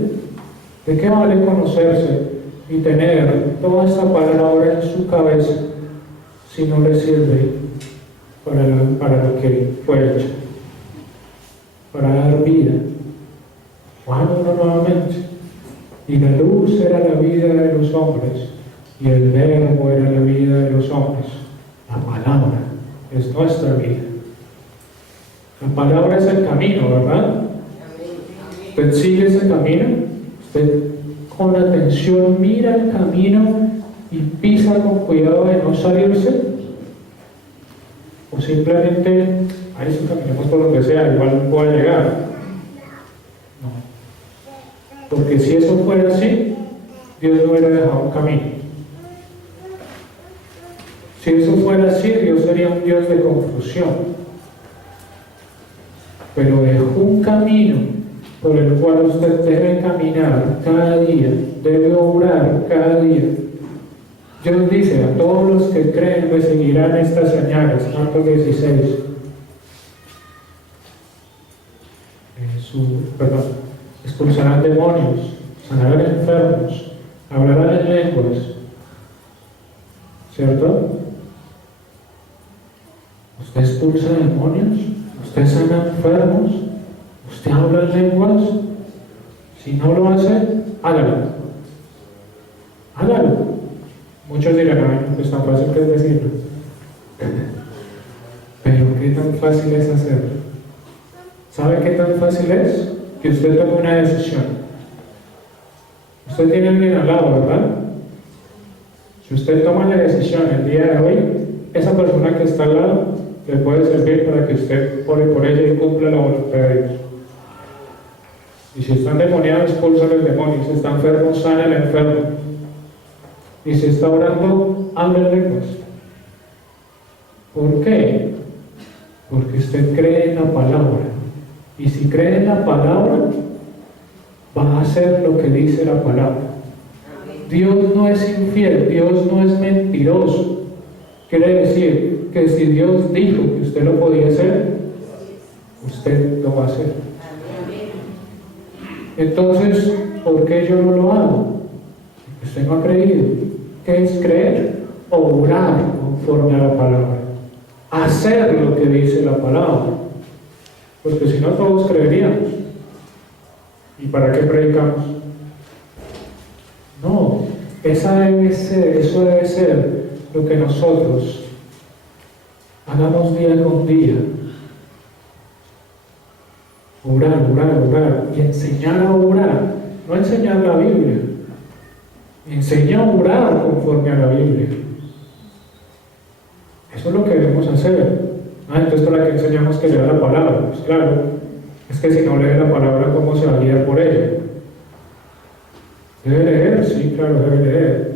¿De qué vale conocerse y tener toda esta palabra en su cabeza si no le sirve para lo que fue hecho? Para dar vida. Juan 1 nuevamente. Y la luz era la vida de los hombres, y el verbo era la vida de los hombres. La palabra es nuestra vida. La palabra es el camino, ¿verdad? Usted sigue ese camino, usted con atención mira el camino y pisa con cuidado de no salirse, o simplemente, ahí sí caminemos por lo que sea, igual voy a llegar. No. Porque si eso fuera así, Dios no hubiera dejado un camino. Si eso fuera así, Dios sería un Dios de confusión. Pero dejó un camino por el cual usted debe caminar cada día, debe obrar cada día. Dios dice: a todos los que creen me seguirán estas señales. Marcos 16. Expulsarán demonios, sanarán enfermos, hablarán en lenguas. ¿Cierto? Usted expulsa demonios, usted sana enfermos, usted habla en lenguas. Si no lo hace, hágalo. Hágalo. Muchos dirán: ay, es tan fácil que es decirlo. Pero ¿qué tan fácil es hacerlo? ¿Sabe qué tan fácil es? Que usted tome una decisión. Usted tiene a alguien al lado, ¿verdad? Si usted toma la decisión el día de hoy, esa persona que está al lado le puede servir para que usted ore por ella y cumpla la voluntad de Dios. Y si está endemoniado, expulsa el demonio. Si está enfermo, sana al enfermo. Y si está orando, habla en lenguas. ¿Por qué? Porque usted cree en la palabra. Y si cree en la palabra, va a hacer lo que dice la palabra. Dios no es infiel, Dios no es mentiroso. Quiere decir que si Dios dijo que usted lo podía hacer, usted lo va a hacer. Entonces, ¿por qué yo no lo hago? Porque usted no ha creído. ¿Qué es creer? Obrar conforme a la palabra. Hacer lo que dice la palabra. Porque si no, todos creeríamos. ¿Y para qué predicamos? No, eso debe ser lo que nosotros hagamos día con día. Orar y enseñar a orar, no enseñar la Biblia, enseña a orar conforme a la Biblia. Eso es lo que debemos hacer. Entonces, ¿para qué enseñamos que lea la palabra? Pues claro, es que si no lee la palabra, ¿cómo se va a guiar por ella? Debe leer, sí, claro, debe leer,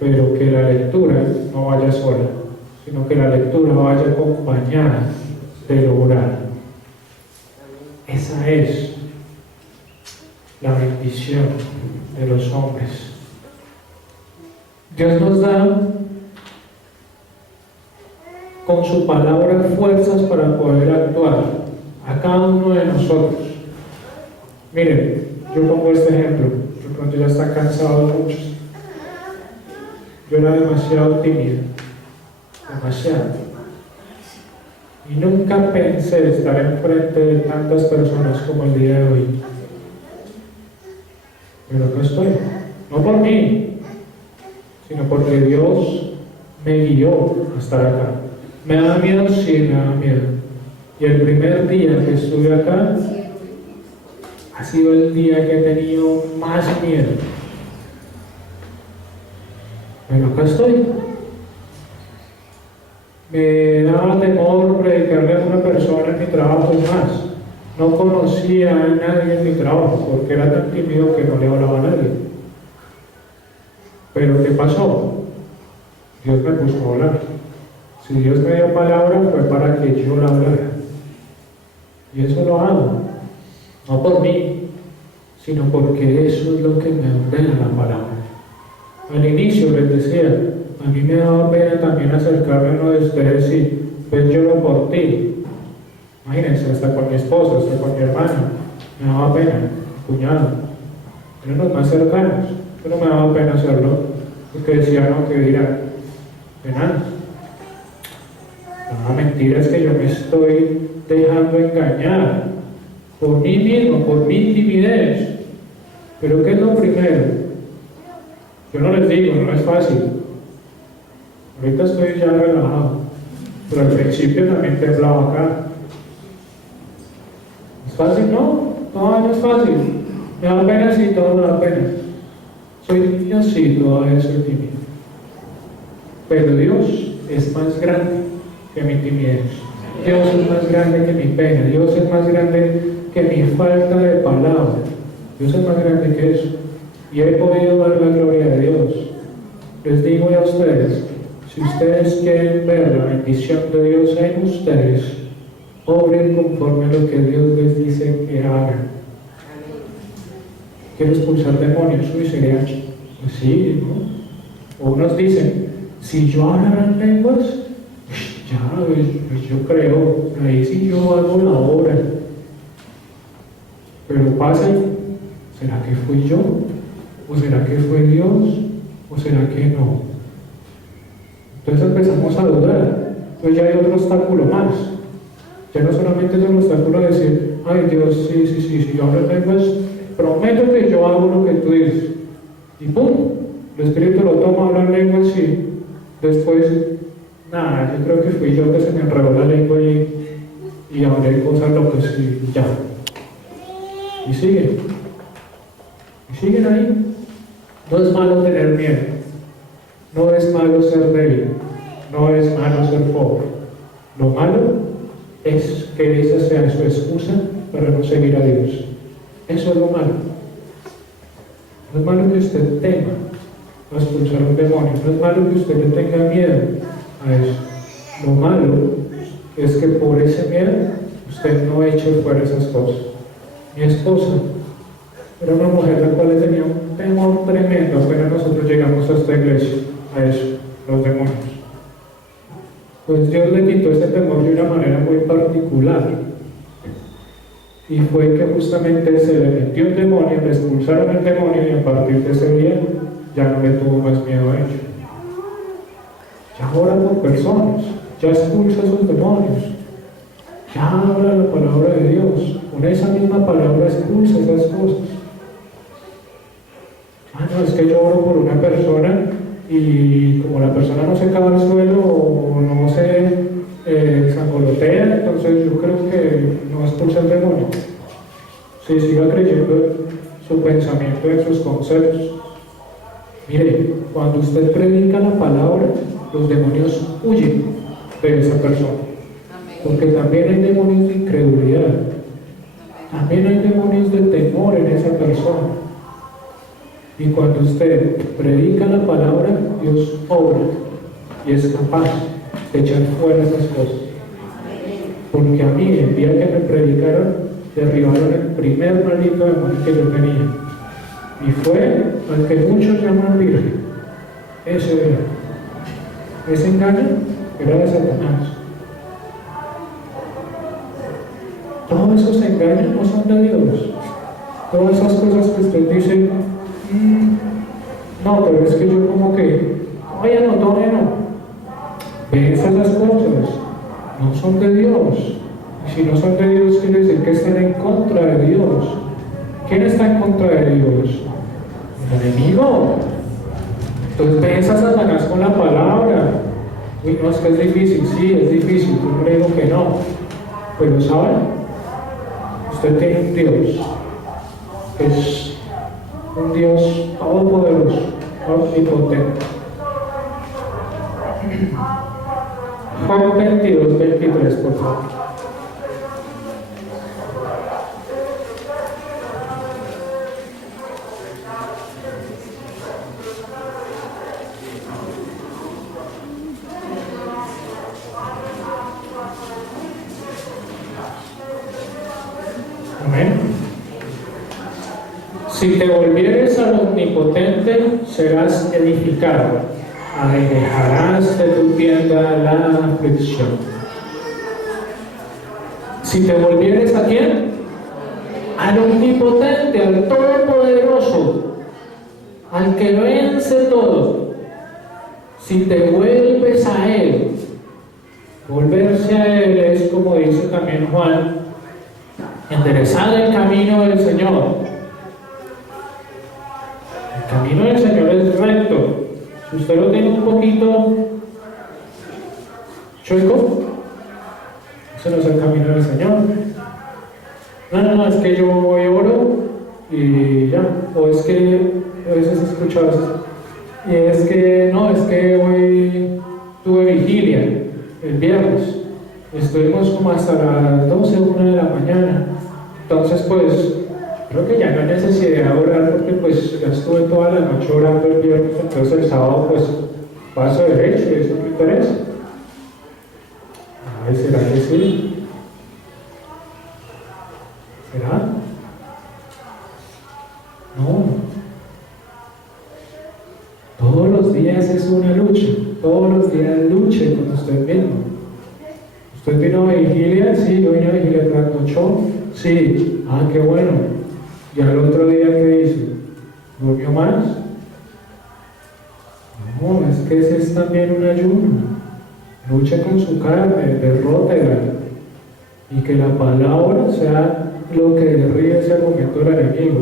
pero que la lectura no vaya sola, sino que la lectura vaya acompañada de orar. Esa es la bendición de los hombres. Dios nos da con su palabra fuerzas para poder actuar a cada uno de nosotros. Miren, yo pongo este ejemplo. De pronto ya está cansado de muchos. Yo era demasiado tímido, demasiado. Y nunca pensé estar enfrente de tantas personas como el día de hoy. Pero acá estoy. No por mí, sino porque Dios me guió a estar acá. ¿Me da miedo? Sí, me da miedo. Y el primer día que estuve acá ha sido el día que he tenido más miedo. Pero acá estoy. Me daba temor predicarle a una persona en mi trabajo. Es más, no conocía a nadie en mi trabajo porque era tan tímido que no le hablaba a nadie. Pero ¿qué pasó? Dios me puso a hablar. Si Dios me dio palabra, fue para que yo la hablara. Y eso lo hago. No por mí, sino porque eso es lo que me ordena la palabra. Al inicio les decía, a mí me daba pena también acercarme a uno de ustedes y pues lloro por ti. Imagínense, hasta con mi esposa, hasta con mi hermano, me daba pena, mi cuñado, eran los más cercanos, pero me daba pena hacerlo, porque decía, no, que dirán, penados. La mentira es que yo me estoy dejando engañar por mí mismo, por mi timidez. Pero ¿qué es lo primero? Yo no les digo, no es fácil. Ahorita estoy ya relajado, pero al principio también temblaba acá. ¿Es fácil? No, no es fácil. Me da pena, sí, todo me da pena. Soy niño, sí, todavía soy tímido. Pero Dios es más grande que mi timidez. Dios es más grande que mi pena. Dios es más grande que mi falta de palabra. Dios es más grande que eso. Y he podido ver la gloria de Dios. Les digo a ustedes, si ustedes quieren ver la bendición de Dios en ustedes, obren conforme a lo que Dios les dice que hagan. Quiero expulsar demonios, sería, pues sí, ¿no? O unos dicen, si yo hablara en lenguas, ya, pues yo creo, ahí sí yo hago la obra. Pero pasa, ¿será que fui yo? ¿O será que fue Dios? ¿O será que no? Entonces empezamos a dudar. Entonces ya hay otro obstáculo más. Ya no solamente es el obstáculo de decir, ay Dios, sí, yo hablo en lenguas, prometo que yo hago lo que tú dices. Y ¡pum! El Espíritu lo toma, habla en lenguas y después, nada, yo creo que fui yo que se me enredó la lengua y hablé cosas locas y ya. Y siguen. Y siguen ahí. No es malo tener miedo. No es malo ser débil. No es malo ser pobre. Lo malo es que esa sea su excusa para no seguir a Dios. Eso es lo malo. No es malo que usted tema a expulsar un demonio. No es malo que usted le tenga miedo a eso. Lo malo es que por ese miedo usted no eche fuera esas cosas. Mi esposa era una mujer la cual tenía un temor tremendo apenas nosotros llegamos a esta iglesia, a eso, los demonios. Pues Dios le quitó ese temor de una manera muy particular. Y fue que justamente se le metió un demonio, le expulsaron el demonio y a partir de ese día ya no le tuvo más miedo a ello. Ya ora por personas, ya expulsa esos demonios, ya habla la palabra de Dios, con esa misma palabra expulsa esas cosas. No, es que yo oro por una persona y como la persona no se cae al suelo o no se sangolotea, entonces yo creo que no expulsa el demonio. Si siga creyendo en su pensamiento, en sus conceptos. Mire, cuando usted predica la palabra, los demonios huyen de esa persona. Porque también hay demonios de incredulidad. También hay demonios de temor en esa persona. Y cuando usted predica la palabra, Dios obra y es capaz de echar fuera esas cosas. Porque a mí, el día que me predicaron, derribaron el primer maldito demonio que yo tenía. Y fue al que muchos llaman virgen. Ese era. Ese engaño era de Satanás. Todos esos engaños no son de Dios. Todas esas cosas que usted dice, no, pero es que yo como que, todavía no. Vence esas cosas, no son de Dios. Y si no son de Dios, quiere decir que están en contra de Dios. ¿Quién está en contra de Dios? El enemigo. Entonces vence a Satanás con la palabra. Uy, no, es que es difícil, sí, es difícil, yo no le digo que no. Pero ¿saben? Usted tiene un Dios que es un Dios todopoderoso, omnipotente. Job 22, 23, por favor. Amén. Si te volvieres al Omnipotente, serás edificado, alejarás de tu tienda la aflicción. Si te volvieres ¿a quién? Al Omnipotente, al Todopoderoso, al que vence todo. Si te vuelves a Él, volverse a Él es, como dice también Juan, enderezar el camino del Señor. El camino del Señor es recto. Si usted lo tiene un poquito chueco, ese no es el camino del Señor. No, es que yo voy oro y ya. O es que a veces he escuchado eso. Y es que no, es que hoy tuve vigilia el viernes. Estuvimos como hasta las 12, 1 de la mañana. Entonces, pues, creo que ya no hay necesidad de orar porque pues ya estuve toda la noche orando el viernes. Entonces el sábado, pues, paso derecho y eso me interesa. Ay, ¿será que sí? ¿Será? No. Todos los días es una lucha. Todos los días luche con usted mismo. ¿Usted vino a vigilia? Sí, yo vine a vigilia trasnochó. Sí. Ah, qué bueno. ¿Y al otro día qué hizo? ¿Durmió más? No, es que ese es también un ayuno. Luche con su carne, derrótela. Y que la palabra sea lo que derribe ese argumento del enemigo.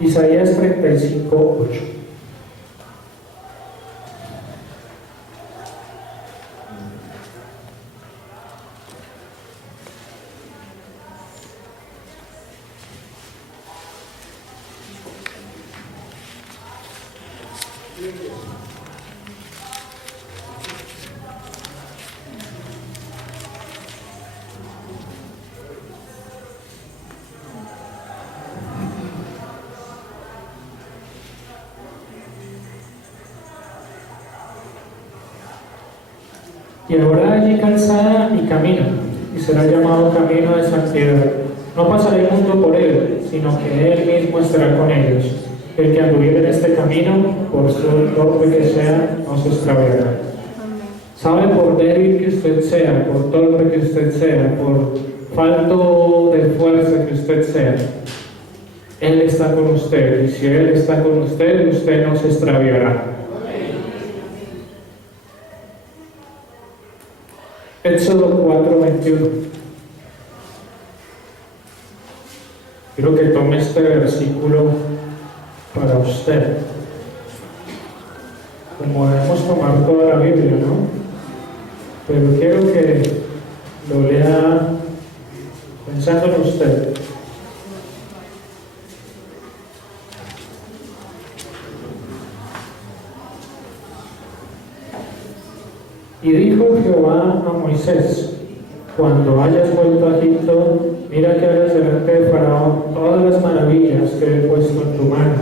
Isaías 35:8. Y habrá allí calzada y camino, y será llamado camino de santidad. No pasará el mundo por él, sino que él mismo estará con ellos. El que anduviere en este camino, por su torpe que sea, no se extraviará. ¿Sabe? Por débil que usted sea, por torpe que usted sea, por falto de fuerza que usted sea, Él está con usted. Y si Él está con usted, usted no se extraviará. Éxodo 4:21. Quiero que tome este versículo para usted. Como debemos tomar toda la Biblia, ¿no? Pero quiero que lo lea pensando en usted. Y dijo Jehová a Moisés: cuando hayas vuelto a Egipto, mira que hagas delante de Faraón todas las maravillas que he puesto en tu mano,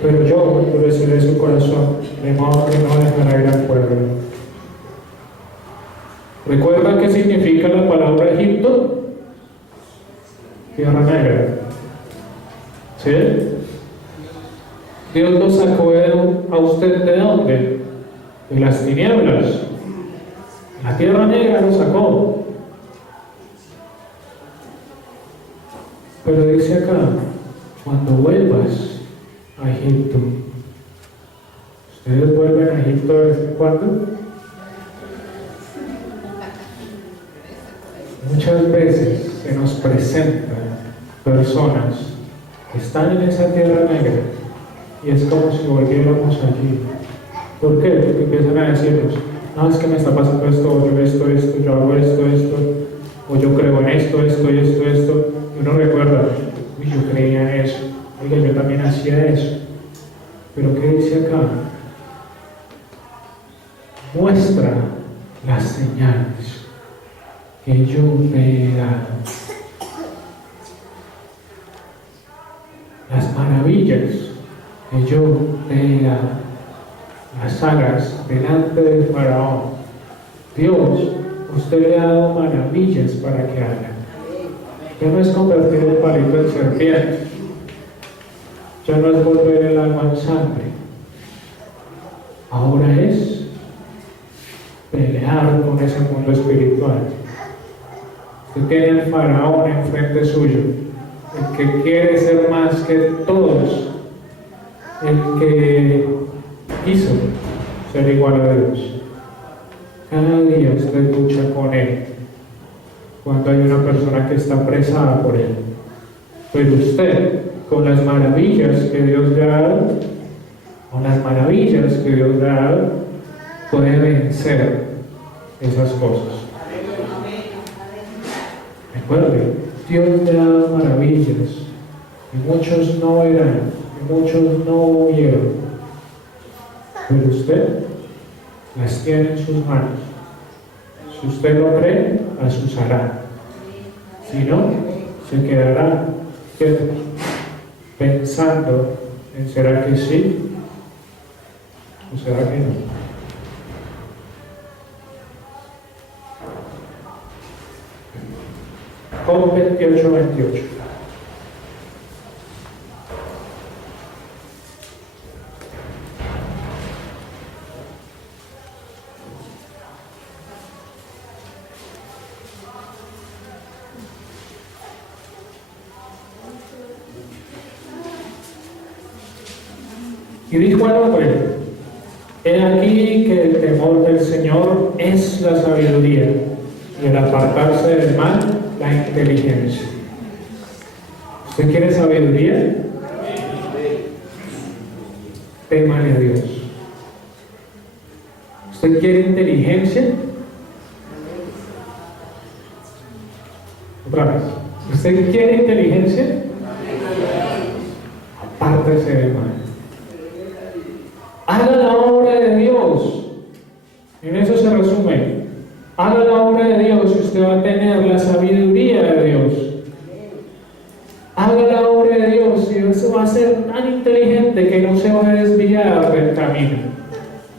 pero yo endureceré su corazón, de modo que no dejará ir al pueblo. ¿Recuerda qué significa la palabra Egipto? Tierra negra. ¿Sí? Dios lo sacó a usted ¿de dónde? De las tinieblas. La tierra negra lo sacó. Pero dice acá, cuando vuelvas a Egipto. ¿Ustedes vuelven a Egipto de vez en cuando? Muchas veces se nos presentan personas que están en esa tierra negra y es como si volviéramos allí. ¿Por qué? Porque empiezan a decirnos: no, es que me está pasando esto, o yo yo hago esto, o yo creo en esto, y uno recuerda: uy, yo creía en eso, oiga, yo también hacía eso. Pero ¿qué dice acá? Muestra las señales que yo te he dado, las maravillas que yo te he dado. Las hagas delante de Faraón. Dios, usted le ha dado maravillas para que hagan. Ya no es convertir el palito en serpiente, Ya no es volver el alma en sangre. Ahora es pelear con ese mundo espiritual. Usted tiene al faraón enfrente suyo, el que quiere ser más que todos, el que quiso ser igual a Dios. Cada día usted lucha con él cuando hay una persona que está apresada por él. Pero usted, con las maravillas que Dios le ha dado, puede vencer esas cosas. Recuerde, Dios le ha dado maravillas y muchos no verán, y muchos no vieron, pero usted las tiene en sus manos. Si usted lo cree, las usará. Si no, se quedará quieto, pensando en ¿será que sí o será que no? Job 28:28. Y dijo al hombre: he aquí que el temor del Señor es la sabiduría, y el apartarse del mal, la inteligencia. ¿Usted quiere sabiduría? Témale a Dios. ¿Usted quiere inteligencia? Otra vez. ¿Usted quiere inteligencia? Apártese del mal. Haga la obra de Dios. En eso se resume. Haga la obra de Dios y usted va a tener la sabiduría de Dios. Haga la obra de Dios y eso va a ser tan inteligente que no se va a desviar del camino.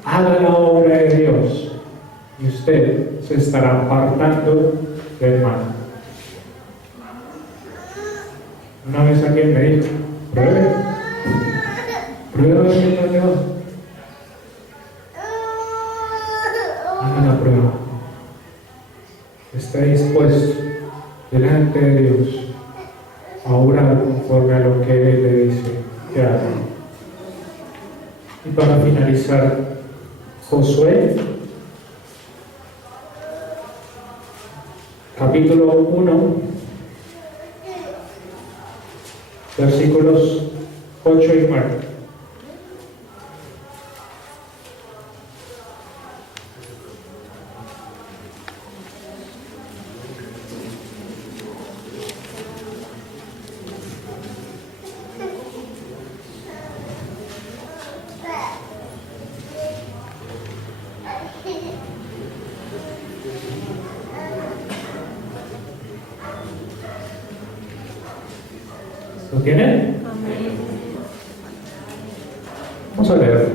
Haga la obra de Dios y usted se estará apartando del mal. Una vez alguien me dijo: pruebe a ver dónde va. Haga la prueba. Está dispuesto delante de Dios a orar conforme a lo que Él le dice que haga. Y para finalizar, Josué, capítulo 1, versículos 8 y 9. ¿Lo tienen? Vamos a leer.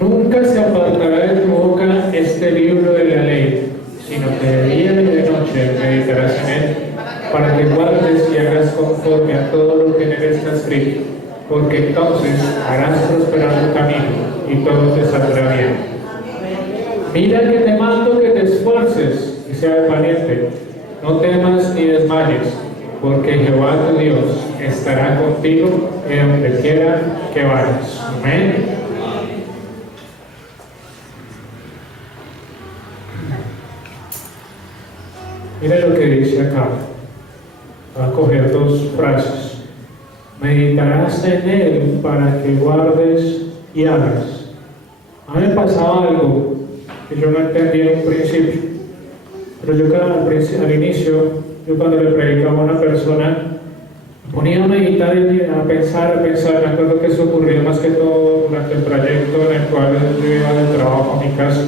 Nunca se apartará de tu boca este libro de la ley, sino que de día y de noche meditarás en él, para que guardes y hagas conforme a todo lo que en él está escrito, porque entonces harás prosperar tu camino y todo te saldrá bien. Mira que te mando que te esfuerces y seas valiente, no temas ni desmayes, porque Jehová tu Dios estará contigo en donde quiera que vayas. Amén. Mira lo que dice acá. Va a coger dos frases. Meditarás en él para que guardes y hagas. A mí me pasaba algo que yo no entendí en un principio, pero yo al inicio, yo cuando le predicaba a una persona, me ponía a meditar y a pensar. Me acuerdo que eso ocurrió más que todo durante el trayecto en el cual yo iba del trabajo a mi casa,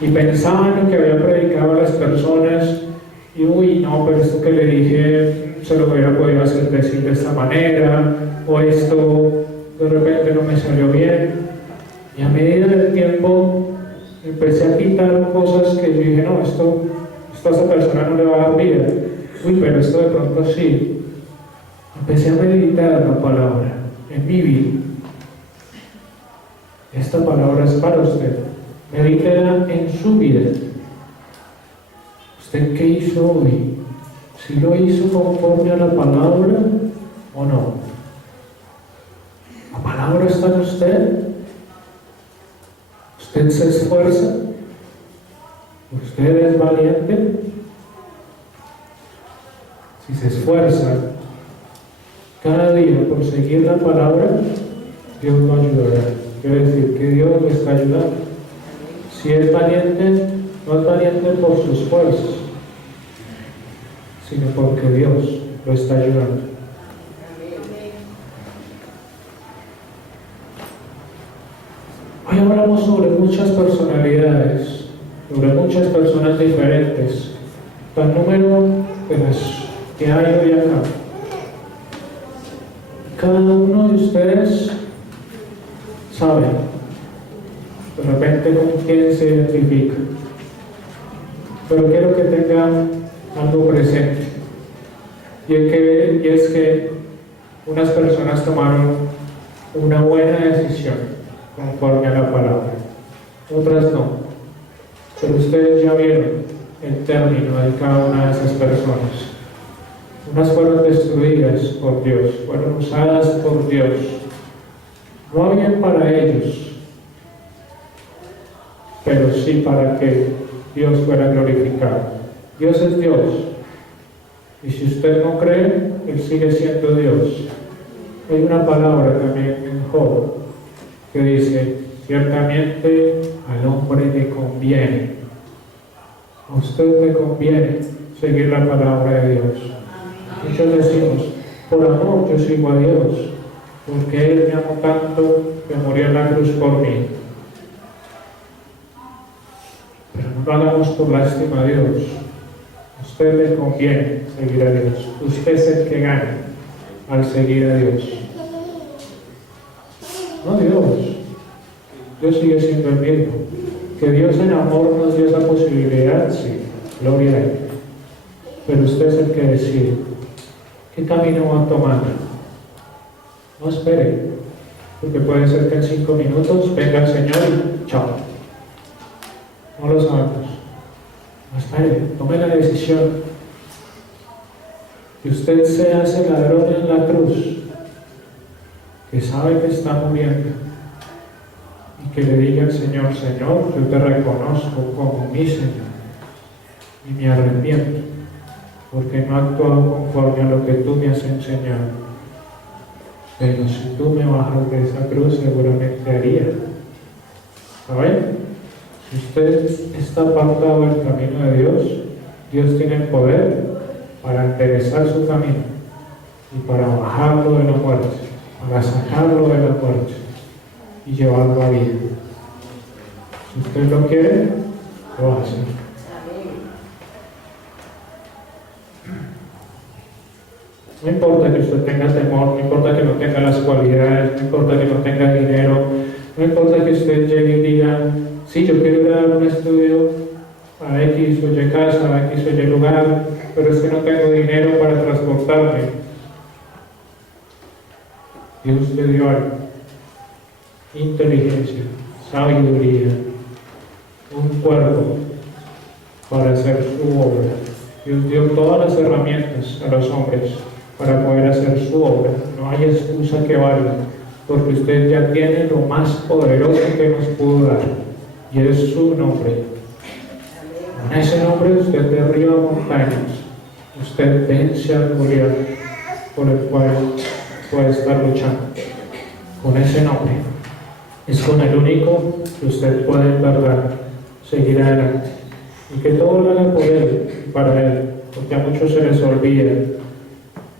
y pensaba en lo que había predicado a las personas, y uy, no, pero esto que le dije se lo hubiera podido decir de esta manera, o esto de repente no me salió bien. Y a medida del tiempo empecé a quitar cosas que yo dije: no, esto a esta persona no le va a dar vida. Uy, pero esto de pronto sí. Empecé a meditar la palabra. en mi vida. Esta palabra es para usted. Medítela en su vida. ¿Usted qué hizo hoy? ¿Si lo hizo conforme a la palabra o no? ¿La palabra está en usted? ¿Usted se esfuerza? ¿Usted es valiente? Si se esfuerza cada día por seguir la palabra, Dios lo ayudará. Quiere decir que Dios lo está ayudando. Si es valiente, no es valiente por sus esfuerzos, sino porque Dios lo está ayudando. Hoy hablamos sobre muchas personalidades, sobre muchas personas diferentes, el número de las que hay hoy acá. Cada uno de ustedes sabe de repente con quién se identifica, pero quiero que tengan algo presente, y es que unas personas tomaron una buena decisión conforme a la palabra, otras no, pero ustedes ya vieron el término de cada una de esas personas. Unas fueron destruidas por Dios, fueron usadas por Dios, no bien para ellos, pero sí para que Dios fuera glorificado. Dios es Dios, y si usted no cree, Él sigue siendo Dios. Hay una palabra también en Job que dice: ciertamente al hombre le conviene, a usted le conviene seguir la palabra de Dios. Muchos decimos: por amor yo sigo a Dios, porque Él me amó tanto que murió en la cruz por mí. Pero no lo hagamos por lástima a Dios. A usted le conviene seguir a Dios. Usted es el que gana al seguir a Dios, no Dios. Dios sigue siendo el mismo. Que Dios en amor nos dio esa posibilidad, sí, gloria a Él. Pero usted es el que decide qué camino va a tomar. No espere, porque puede ser que en 5 minutos venga el Señor y chao. No lo sabemos. No espere, tome la decisión. Que usted sea ese ladrón en la cruz, que sabe que está muriendo, y que le diga al Señor: Señor, yo te reconozco como mi Señor, y me arrepiento, porque no he actuado conforme a lo que tú me has enseñado. Pero si tú me bajas de esa cruz, seguramente haría. ¿Saben? Si usted está apartado del camino de Dios, Dios tiene el poder para enderezar su camino y para bajarlo de la muerte, para sacarlo de la muerte y llevarlo a vida. Si usted lo quiere, lo va a hacer. No importa que usted tenga temor, no importa que no tenga las cualidades, no importa que no tenga dinero, no importa que usted llegue y diga: sí, yo quiero ir a dar un estudio a X o Y casa, a X o Y lugar, pero es que no tengo dinero para transportarme. Dios le dio algo: inteligencia, sabiduría, un cuerpo para hacer su obra. Dios dio todas las herramientas a los hombres para poder hacer su obra. No hay excusa que valga, porque usted ya tiene lo más poderoso que nos pudo dar, y es su nombre. Con ese nombre usted derriba montañas, usted vence al Goliat por el cual puede estar luchando. Con ese nombre es con el único que usted puede en verdad seguir adelante, y que todo lo haga por Él y para Él, porque a muchos se les olvida,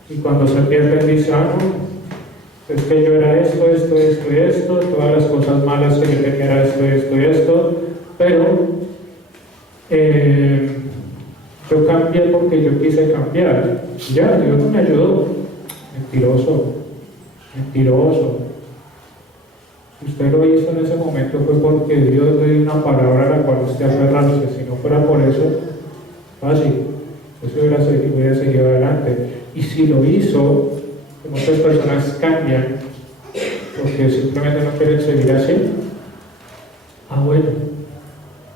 y cuando se pierden dicen: no, es que yo era esto, todas las cosas malas que yo tenía era esto, pero yo cambié porque yo quise cambiar. Ya, Dios no me ayudó. Mentiroso. Si usted lo hizo en ese momento fue porque Dios le dio una palabra a la cual usted aferrarse. Si no fuera por eso, fácil, eso hubiera seguido adelante. Y si lo hizo, muchas personas cambian porque simplemente no quieren seguir así. Ah, bueno,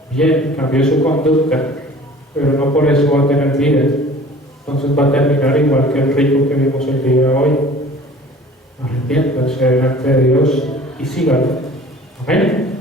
bien, cambió su conducta, pero no por eso va a tener vida. Entonces va a terminar igual que el rico que vimos el día de hoy. Arrepiéntanse delante de Dios y síganlo. Amén.